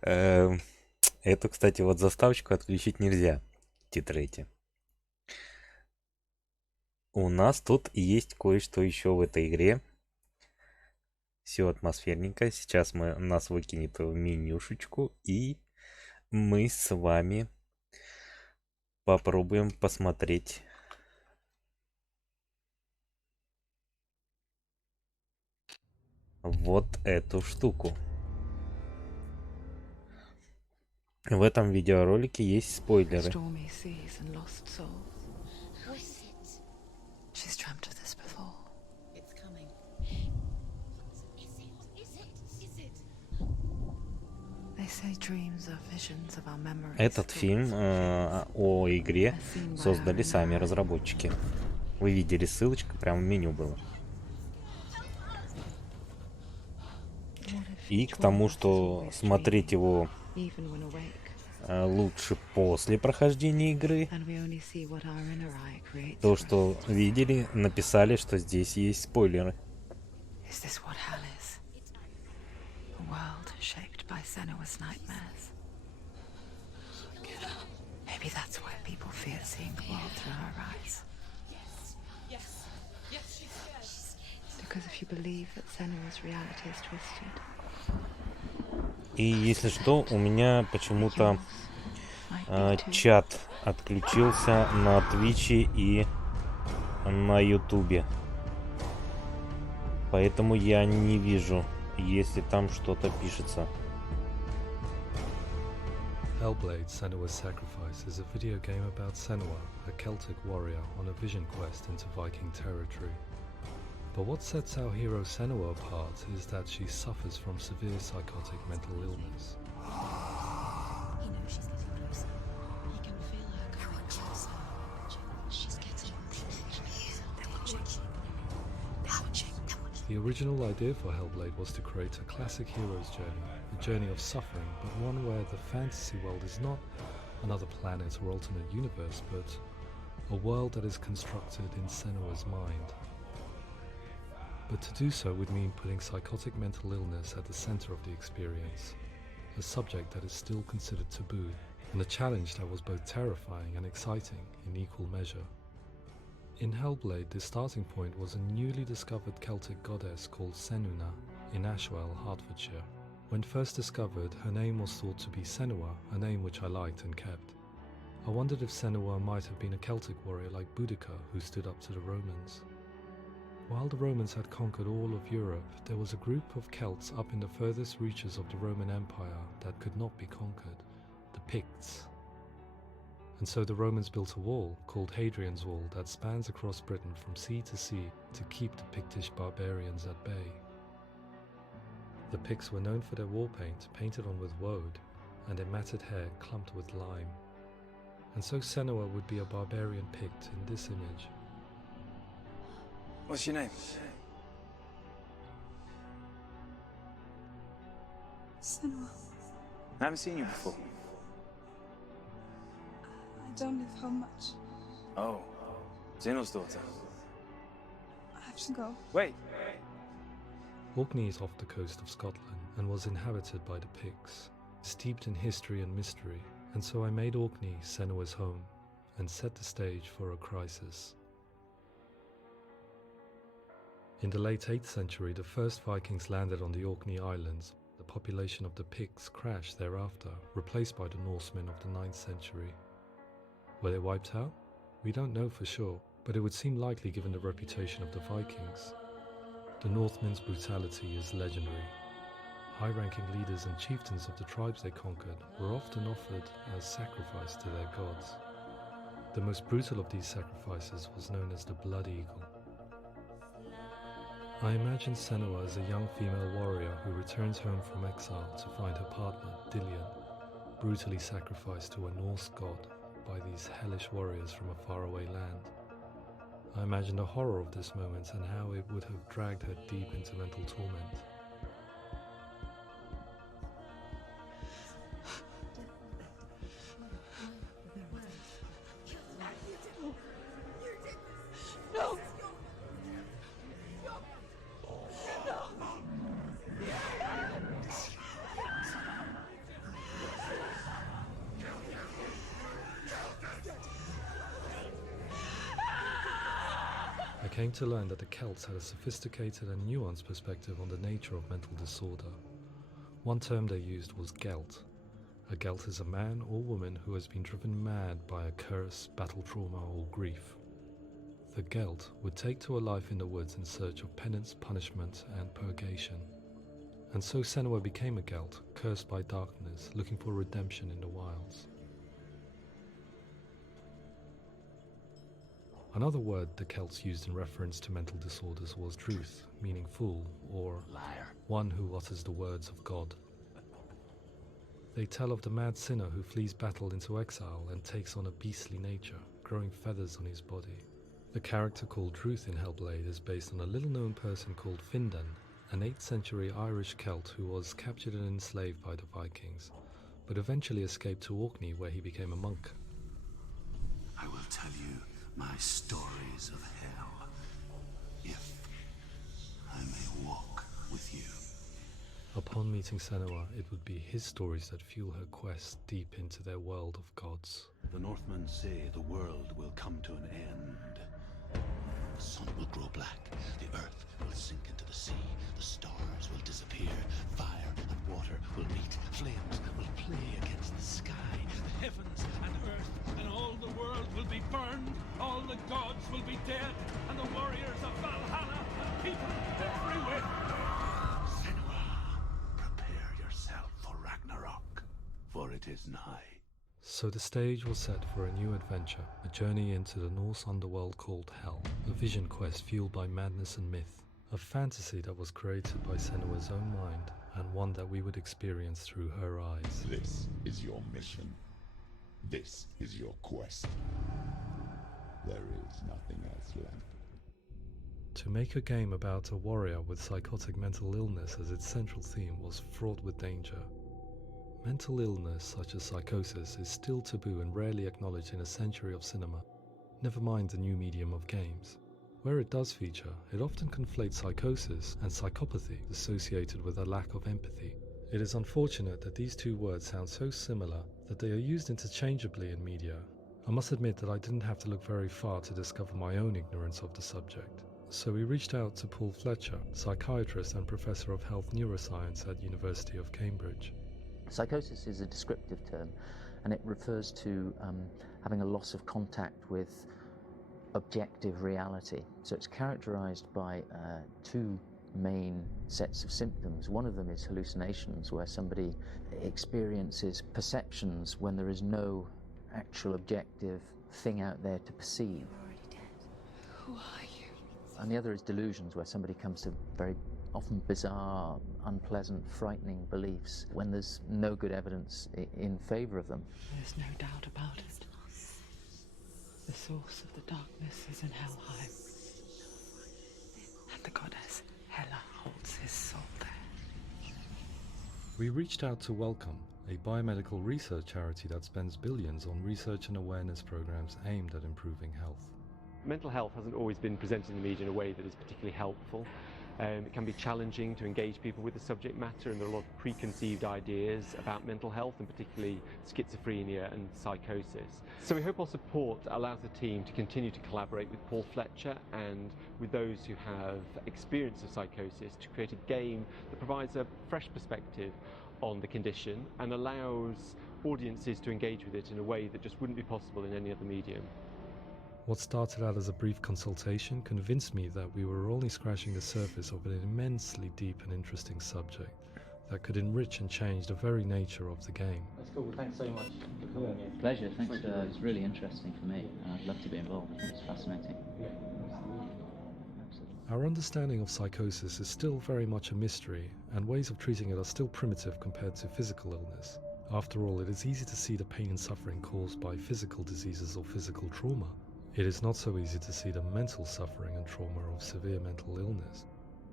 эту, кстати, вот заставочку отключить нельзя, титрейте. У нас тут есть кое-что еще в этой игре. Все атмосферненько. Сейчас нас выкинет в менюшечку, и мы с вами попробуем посмотреть вот эту штуку. В этом видеоролике есть спойлеры. Этот фильм о игре создали сами разработчики. Вы видели ссылочку, прямо в меню было. И к тому, что смотреть его лучше после прохождения игры, то, что видели, написали, что здесь есть спойлеры. By Senua's nightmares. Maybe that's why people fear seeing the world through her eyes. Because if you believe that Senua's reality is twisted. И если что, у меня почему-то чат отключился на Твиче и на Ютубе. Поэтому я не вижу, если там что-то пишется. Hellblade: Senua's Sacrifice is a video game about Senua, a Celtic warrior on a vision quest into Viking territory. But what sets our hero Senua apart is that she suffers from severe psychotic mental illness. He knows she's getting closer. He can feel her coming closer. The original idea for Hellblade was to create a classic hero's journey, a journey of suffering, but one where the fantasy world is not another planet or alternate universe, but a world that is constructed in Senua's mind. But to do so would mean putting psychotic mental illness at the center of the experience, a subject that is still considered taboo, and a challenge that was both terrifying and exciting in equal measure. In Hellblade, the starting point was a newly discovered Celtic goddess called Senua in Ashwell, Hertfordshire. When first discovered, her name was thought to be Senua, a name which I liked and kept. I wondered if Senua might have been a Celtic warrior like Boudica who stood up to the Romans. While the Romans had conquered all of Europe, there was a group of Celts up in the furthest reaches of the Roman Empire that could not be conquered, the Picts. And so the Romans built a wall, called Hadrian's Wall, that spans across Britain from sea to sea to keep the Pictish barbarians at bay. The Picts were known for their war paint, painted on with woad, and their matted hair clumped with lime. And so Senua would be a barbarian Pict in this image. What's your name? Senua. I haven't seen you before. I don't live home much. Oh, Zeno's daughter. I have to go. Wait. Orkney is off the coast of Scotland and was inhabited by the Picts, steeped in history and mystery, and so I made Orkney Senua's home and set the stage for a crisis. In the late 8th century, the first Vikings landed on the Orkney Islands. The population of the Picts crashed thereafter, replaced by the Norsemen of the 9th century. Were they wiped out? We don't know for sure, but it would seem likely given the reputation of the Vikings. The Northmen's brutality is legendary. High-ranking leaders and chieftains of the tribes they conquered were often offered as sacrifice to their gods. The most brutal of these sacrifices was known as the Blood Eagle. I imagine Senua as a young female warrior who returns home from exile to find her partner, Dillion, brutally sacrificed to a Norse god by these hellish warriors from a faraway land. I imagine the horror of this moment and how it would have dragged her deep into mental torment. No! I came to learn that the Celts had a sophisticated and nuanced perspective on the nature of mental disorder. One term they used was gelt. A gelt is a man or woman who has been driven mad by a curse, battle trauma, or grief. The gelt would take to a life in the woods in search of penance, punishment, and purgation. And so Senua became a gelt, cursed by darkness, looking for redemption in the wilds. Another word the Celts used in reference to mental disorders was druth, meaning fool, or liar, one who utters the words of God. They tell of the mad sinner who flees battle into exile and takes on a beastly nature, growing feathers on his body. The character called Druth in Hellblade is based on a little-known person called Findan, an 8th century Irish Celt who was captured and enslaved by the Vikings, but eventually escaped to Orkney where he became a monk. I will tell you my stories of hell, if I may walk with you. Upon meeting Senua, it would be his stories that fuel her quest deep into their world of gods. The Northmen say the world will come to an end. The sun will grow black, the earth will sink into the sea, the stars will disappear, fire and water will meet, flames will play against the sky. The heavens and earth and all the world will be burned, all the gods will be dead, and the warriors of Valhalla and people everywhere. Senua, prepare yourself for Ragnarok, for it is nigh. So the stage was set for a new adventure, a journey into the Norse underworld called Hell, a vision quest fueled by madness and myth, a fantasy that was created by Senua's own mind, and one that we would experience through her eyes. This is your mission. This is your quest. There is nothing else left. To make a game about a warrior with psychotic mental illness as its central theme was fraught with danger. Mental illness such as psychosis is still taboo and rarely acknowledged in a century of cinema, never mind the new medium of games. Where it does feature, it often conflates psychosis and psychopathy associated with a lack of empathy. It is unfortunate that these two words sound so similar that they are used interchangeably in media. I must admit that I didn't have to look very far to discover my own ignorance of the subject. So we reached out to Paul Fletcher, psychiatrist and professor of health neuroscience at University of Cambridge. Psychosis is a descriptive term, and it refers to having a loss of contact with objective reality. So it's characterized by two main sets of symptoms. One of them is hallucinations, where somebody experiences perceptions when there is no actual objective thing out there to perceive. You're already dead. Who are you? And the other is delusions, where somebody comes to very often bizarre, unpleasant, frightening beliefs when there's no good evidence in favor of them. There's no doubt about it. The source of the darkness is in Helheim, and the goddess Hela holds his soul there. We reached out to Welcome, a biomedical research charity that spends billions on research and awareness programs aimed at improving health. Mental health hasn't always been presented in the media in a way that is particularly helpful. It can be challenging to engage people with the subject matter, and there are a lot of preconceived ideas about mental health, and particularly schizophrenia and psychosis. So we hope our support allows the team to continue to collaborate with Paul Fletcher and with those who have experience of psychosis to create a game that provides a fresh perspective on the condition and allows audiences to engage with it in a way that just wouldn't be possible in any other medium. What started out as a brief consultation convinced me that we were only scratching the surface of an immensely deep and interesting subject that could enrich and change the very nature of the game. That's cool. Thanks so much for coming here. Pleasure. Thanks. It's really interesting for me, and I'd love to be involved. I think it's fascinating. Our understanding of psychosis is still very much a mystery, and ways of treating it are still primitive compared to physical illness. After all, it is easy to see the pain and suffering caused by physical diseases or physical trauma. It is not so easy to see the mental suffering and trauma of severe mental illness.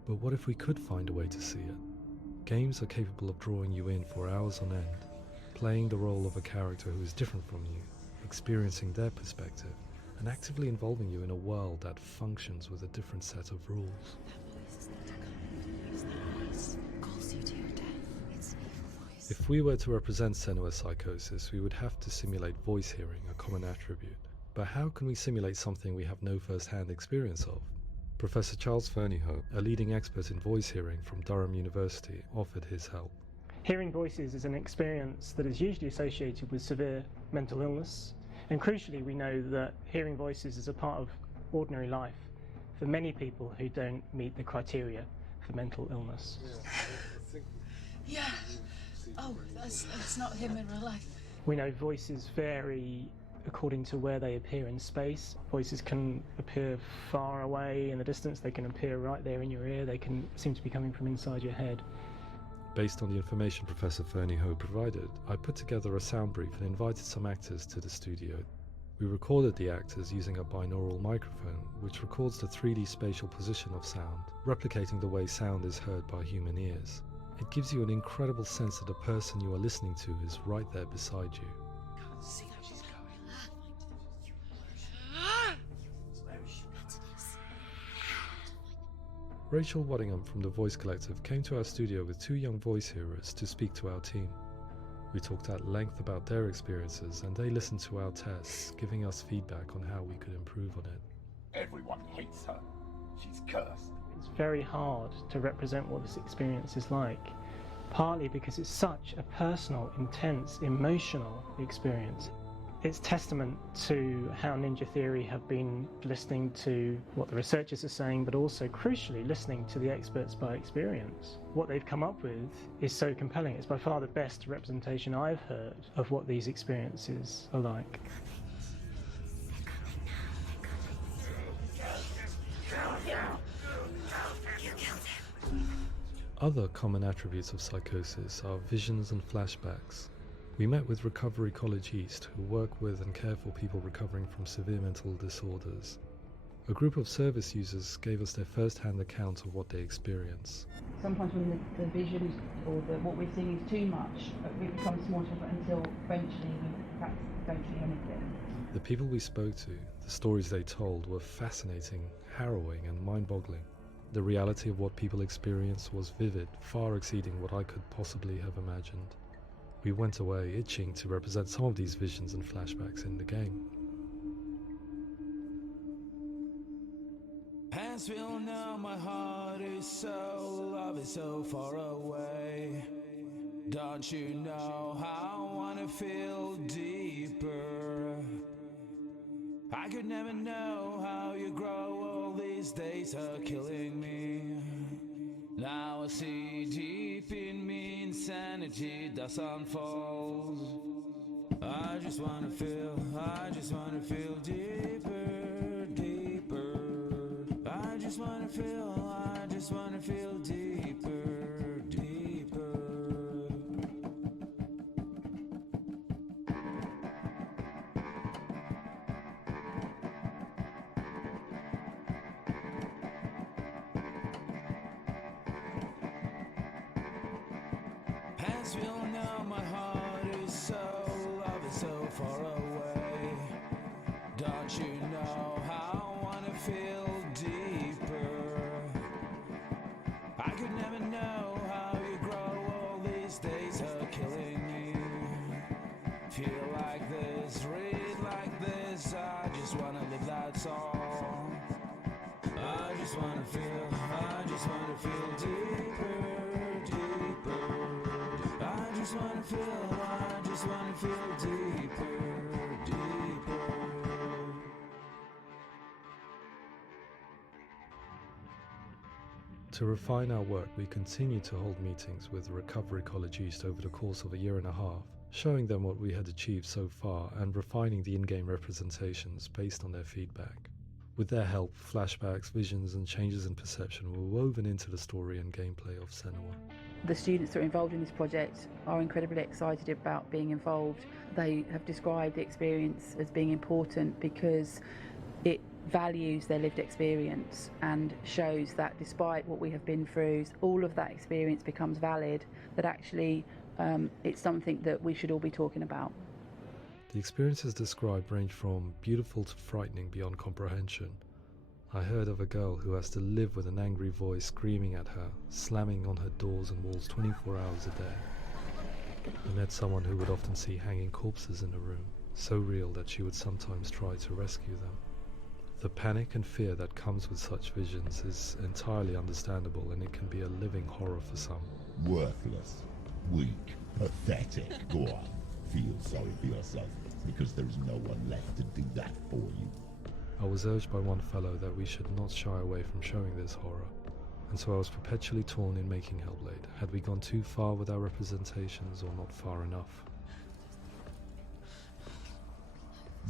But what if we could find a way to see it? Games are capable of drawing you in for hours on end, playing the role of a character who is different from you, experiencing their perspective, and actively involving you in a world that functions with a different set of rules. If we were to represent Senua's psychosis, we would have to simulate voice hearing, a common attribute. But how can we simulate something we have no first-hand experience of? Professor Charles Fernyhough, a leading expert in voice hearing from Durham University, offered his help. Hearing voices is an experience that is usually associated with severe mental illness, and crucially we know that hearing voices is a part of ordinary life for many people who don't meet the criteria for mental illness. Yeah. Oh, that's not him in real life. We know voices vary according to where they appear in space. Voices can appear far away in the distance, they can appear right there in your ear, they can seem to be coming from inside your head. Based on the information Professor Fernyhough provided, I put together a sound brief and invited some actors to the studio. We recorded the actors using a binaural microphone, which records the 3D spatial position of sound, replicating the way sound is heard by human ears. It gives you an incredible sense that the person you are listening to is right there beside you. Can't see how she's going. Rachel Waddingham from the Voice Collective came to our studio with 2 young voice hearers to speak to our team. We talked at length about their experiences, and they listened to our tests, giving us feedback on how we could improve on it. Everyone hates her. She's cursed. It's very hard to represent what this experience is like, partly because it's such a personal, intense, emotional experience. It's testament to how Ninja Theory have been listening to what the researchers are saying, but also, crucially, listening to the experts by experience. What they've come up with is so compelling. It's by far the best representation I've heard of what these experiences are like. Other common attributes of psychosis are visions and flashbacks. We met with Recovery College East, who work with and care for people recovering from severe mental disorders. A group of service users gave us their first-hand account of what they experience. Sometimes when the visions or what we're seeing is too much, it becomes more difficult until eventually we perhaps don't see anything. The people we spoke to, the stories they told, were fascinating, harrowing and mind-boggling. The reality of what people experienced was vivid, far exceeding what I could possibly have imagined. We went away itching to represent some of these visions and flashbacks in the game. As we all know, my heart is so, love is so far away. Don't you know how I wanna feel deeper? I could never know how you grow, all these days are killing me. Now I see deep in me, insanity does unfold. I just wanna feel deeper, deeper. I just wanna feel deeper, deeper. As we all know, my heart is so, love is so far away. Don't you know how I wanna feel deeper? I could never know how you grow, all these days are killing me. Feel like this, read like this, I just wanna live that song. I just wanna feel deeper, deeper. I just wanna feel deeper, deeper. To refine our work, we continue to hold meetings with Recovery College East over the course of a year and a half, showing them what we had achieved so far and refining the in-game representations based on their feedback. With their help, flashbacks, visions and changes in perception were woven into the story and gameplay of Senua. The students that are involved in this project are incredibly excited about being involved. They have described the experience as being important because it values their lived experience and shows that despite what we have been through, all of that experience becomes valid, that actually it's something that we should all be talking about. The experiences described range from beautiful to frightening beyond comprehension. I heard of a girl who has to live with an angry voice screaming at her, slamming on her doors and walls 24 hours a day. I met someone who would often see hanging corpses in a room, so real that she would sometimes try to rescue them. The panic and fear that comes with such visions is entirely understandable, and it can be a living horror for some. Worthless, weak, pathetic. Go on, feel sorry for yourself, because there's no one left to do that for you. I was urged by one fellow that we should not shy away from showing this horror, and so I was perpetually torn in making Hellblade. Had we gone too far with our representations or not far enough?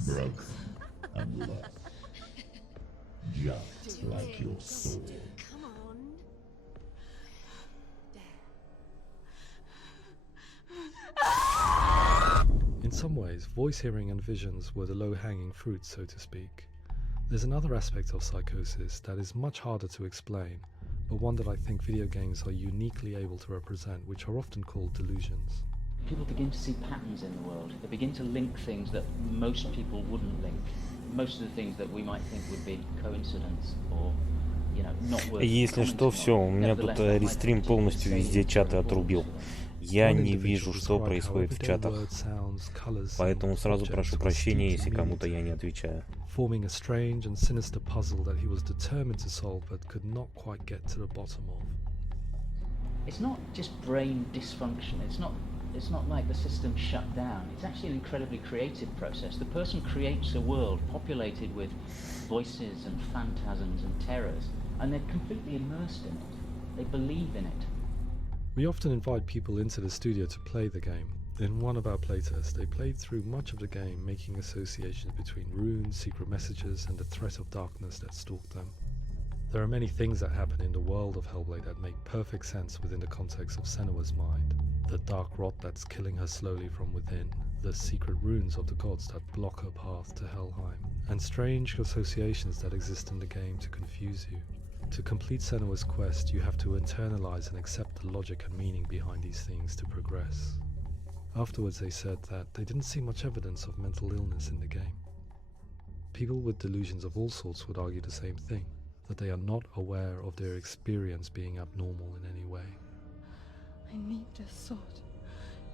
Broken and lost. Just like your soul. Come on. In some ways, voice hearing and visions were the low-hanging fruit, so to speak. There's another aspect of psychosis that is much harder to explain, but one that I think video games are uniquely able to represent, which are often called delusions. People begin to see patterns in the world. They begin to link things that most people wouldn't link. Most of the things that we might think would be coincidence or, not worth. Если что, все, у меня тут рестрим полностью везде чаты отрубил. Я не вижу, что происходит в чатах, поэтому сразу прошу прощения, если кому-то я не отвечаю. Forming a strange and sinister puzzle that he was determined to solve but could not quite get to the bottom of. It's not just brain dysfunction. It's not like the system shut down. It's actually an incredibly creative process. The person creates a world populated with voices and phantasms and terrors, and they're completely immersed in it. They believe in it. We often invite people into the studio to play the game. In one of our playtests, they played through much of the game, making associations between runes, secret messages, and the threat of darkness that stalked them. There are many things that happen in the world of Hellblade that make perfect sense within the context of Senua's mind. The dark rot that's killing her slowly from within, the secret runes of the gods that block her path to Helheim, and strange associations that exist in the game to confuse you. To complete Senua's quest, you have to internalize and accept the logic and meaning behind these things to progress. Afterwards they said that they didn't see much evidence of mental illness in the game. People with delusions of all sorts would argue the same thing, that they are not aware of their experience being abnormal in any way. I need this sword.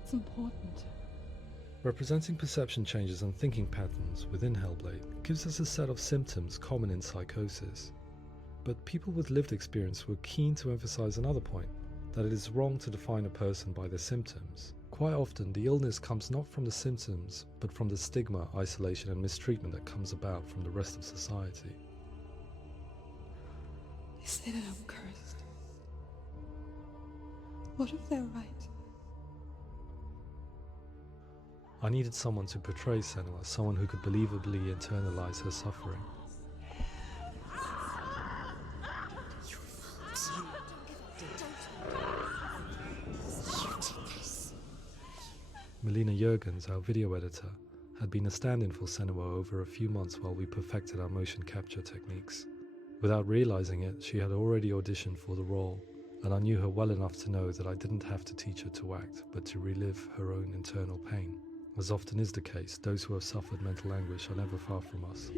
It's important. Representing perception changes and thinking patterns within Hellblade gives us a set of symptoms common in psychosis. But people with lived experience were keen to emphasize another point, that it is wrong to define a person by their symptoms. Quite often, the illness comes not from the symptoms, but from the stigma, isolation and mistreatment that comes about from the rest of society. They say that I'm cursed. What if they're right? I needed someone to portray Senua, someone who could believably internalize her suffering. Melina Jurgens, our video editor, had been a stand-in for Senua over a few months while we perfected our motion capture techniques. Without realizing it, she had already auditioned for the role, and I knew her well enough to know that I didn't have to teach her to act, but to relive her own internal pain. As often is the case, those who have suffered mental anguish are never far from us.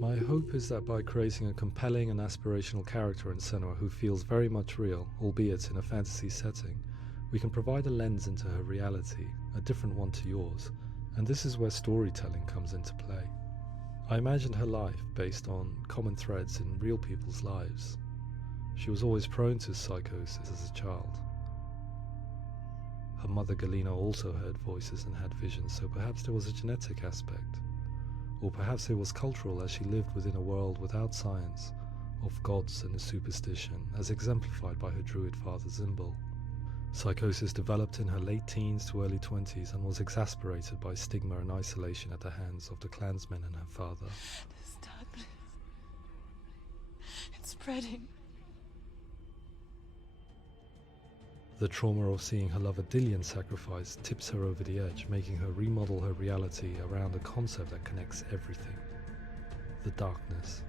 My hope is that by creating a compelling and aspirational character in Senua who feels very much real, albeit in a fantasy setting, we can provide a lens into her reality, a different one to yours, and this is where storytelling comes into play. I imagined her life based on common threads in real people's lives. She was always prone to psychosis as a child. Her mother Galina also heard voices and had visions, so perhaps there was a genetic aspect. Or perhaps it was cultural, as she lived within a world without science, of gods and a superstition, as exemplified by her druid father Zimbal. Psychosis developed in her late teens to early 20s and was exacerbated by stigma and isolation at the hands of the clansmen and her father. This darkness. It's spreading. The trauma of seeing her lover Dillian sacrificed tips her over the edge, making her remodel her reality around a concept that connects everything: the darkness.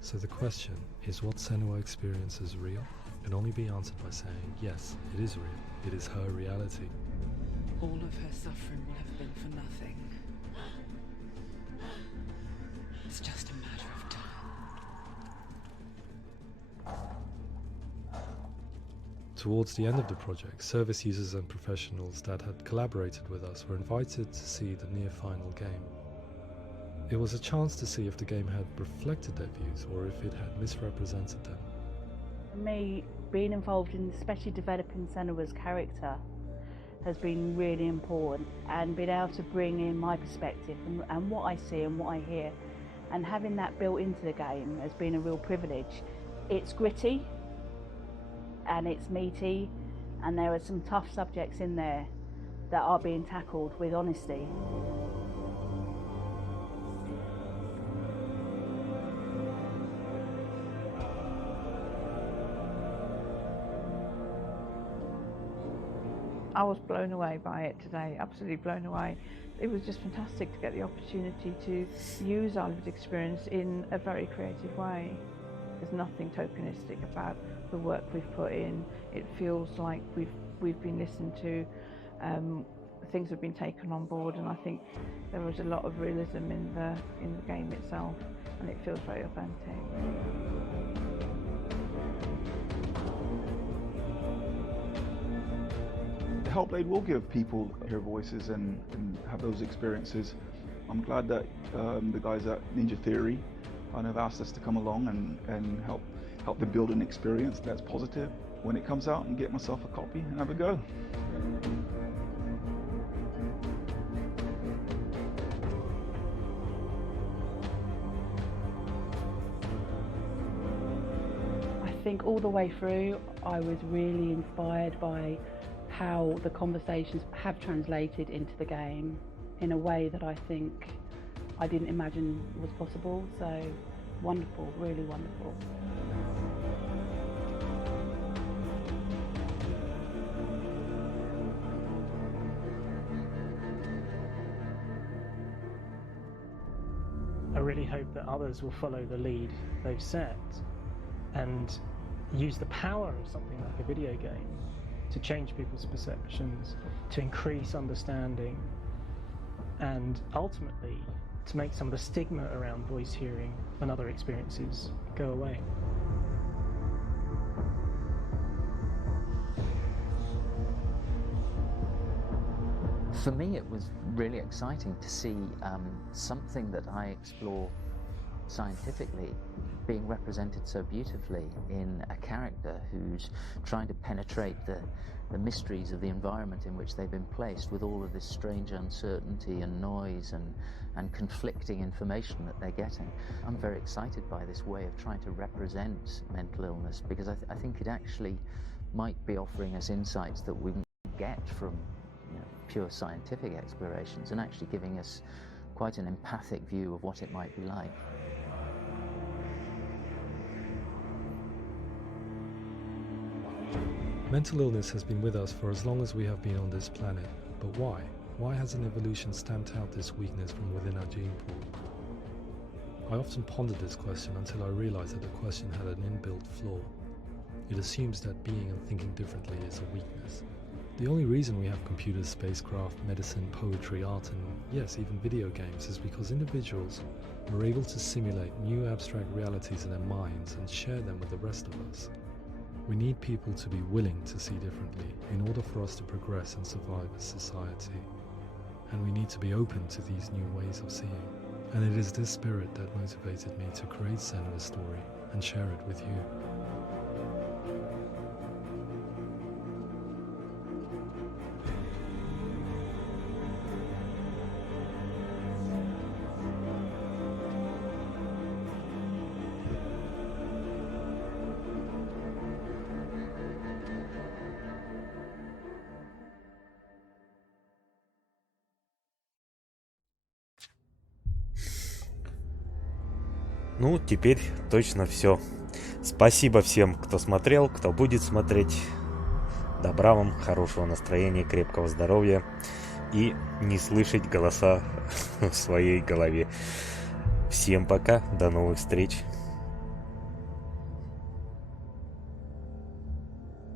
So the question is, what Senua experiences real? Can only be answered by saying, yes, it is real. It is her reality. All of her suffering will have been for nothing. It's just a matter of time. Towards the end of the project, service users and professionals that had collaborated with us were invited to see the near-final game. It was a chance to see if the game had reflected their views or if it had misrepresented them. For me, being involved in especially developing Senua's character has been really important, and being able to bring in my perspective and what I see and what I hear, and having that built into the game has been a real privilege. It's gritty and it's meaty, and there are some tough subjects in there that are being tackled with honesty. I was blown away by it today, absolutely blown away. It was just fantastic to get the opportunity to use our lived experience in a very creative way. There's nothing tokenistic about the work we've put in. It feels like we've been listened to, things have been taken on board, and I think there was a lot of realism in the game itself, and it feels very authentic. Hellblade will give people hear voices and have those experiences. I'm glad that the guys at Ninja Theory kind of asked us to come along and help them build an experience that's positive when it comes out, and get myself a copy and have a go. I think all the way through I was really inspired by how the conversations have translated into the game. in a way that I think I didn't imagine was possible. So wonderful, really wonderful. I really hope that others will follow the lead they've set and use the power of something like a video game to change people's perceptions, to increase understanding, and ultimately to make some of the stigma around voice hearing and other experiences go away. For me, it was really exciting to see something that I explore scientifically being represented so beautifully in a character who's trying to penetrate the mysteries of the environment in which they've been placed, with all of this strange uncertainty and noise and conflicting information that they're getting. I'm very excited by this way of trying to represent mental illness, because I think it actually might be offering us insights that we can get from pure scientific explorations, and actually giving us quite an empathic view of what it might be like. Mental illness has been with us for as long as we have been on this planet, but why? Why hasn't evolution stamped out this weakness from within our gene pool? I often pondered this question until I realized that the question had an inbuilt flaw. It assumes that being and thinking differently is a weakness. The only reason we have computers, spacecraft, medicine, poetry, art, and yes, even video games is because individuals were able to simulate new abstract realities in their minds and share them with the rest of us. We need people to be willing to see differently in order for us to progress and survive as society. And we need to be open to these new ways of seeing. And it is this spirit that motivated me to create Senua's story and share it with you. Ну, теперь точно все. Спасибо всем, кто смотрел, кто будет смотреть. Добра вам, хорошего настроения, крепкого здоровья и не слышать голоса в своей голове. Всем пока, до новых встреч.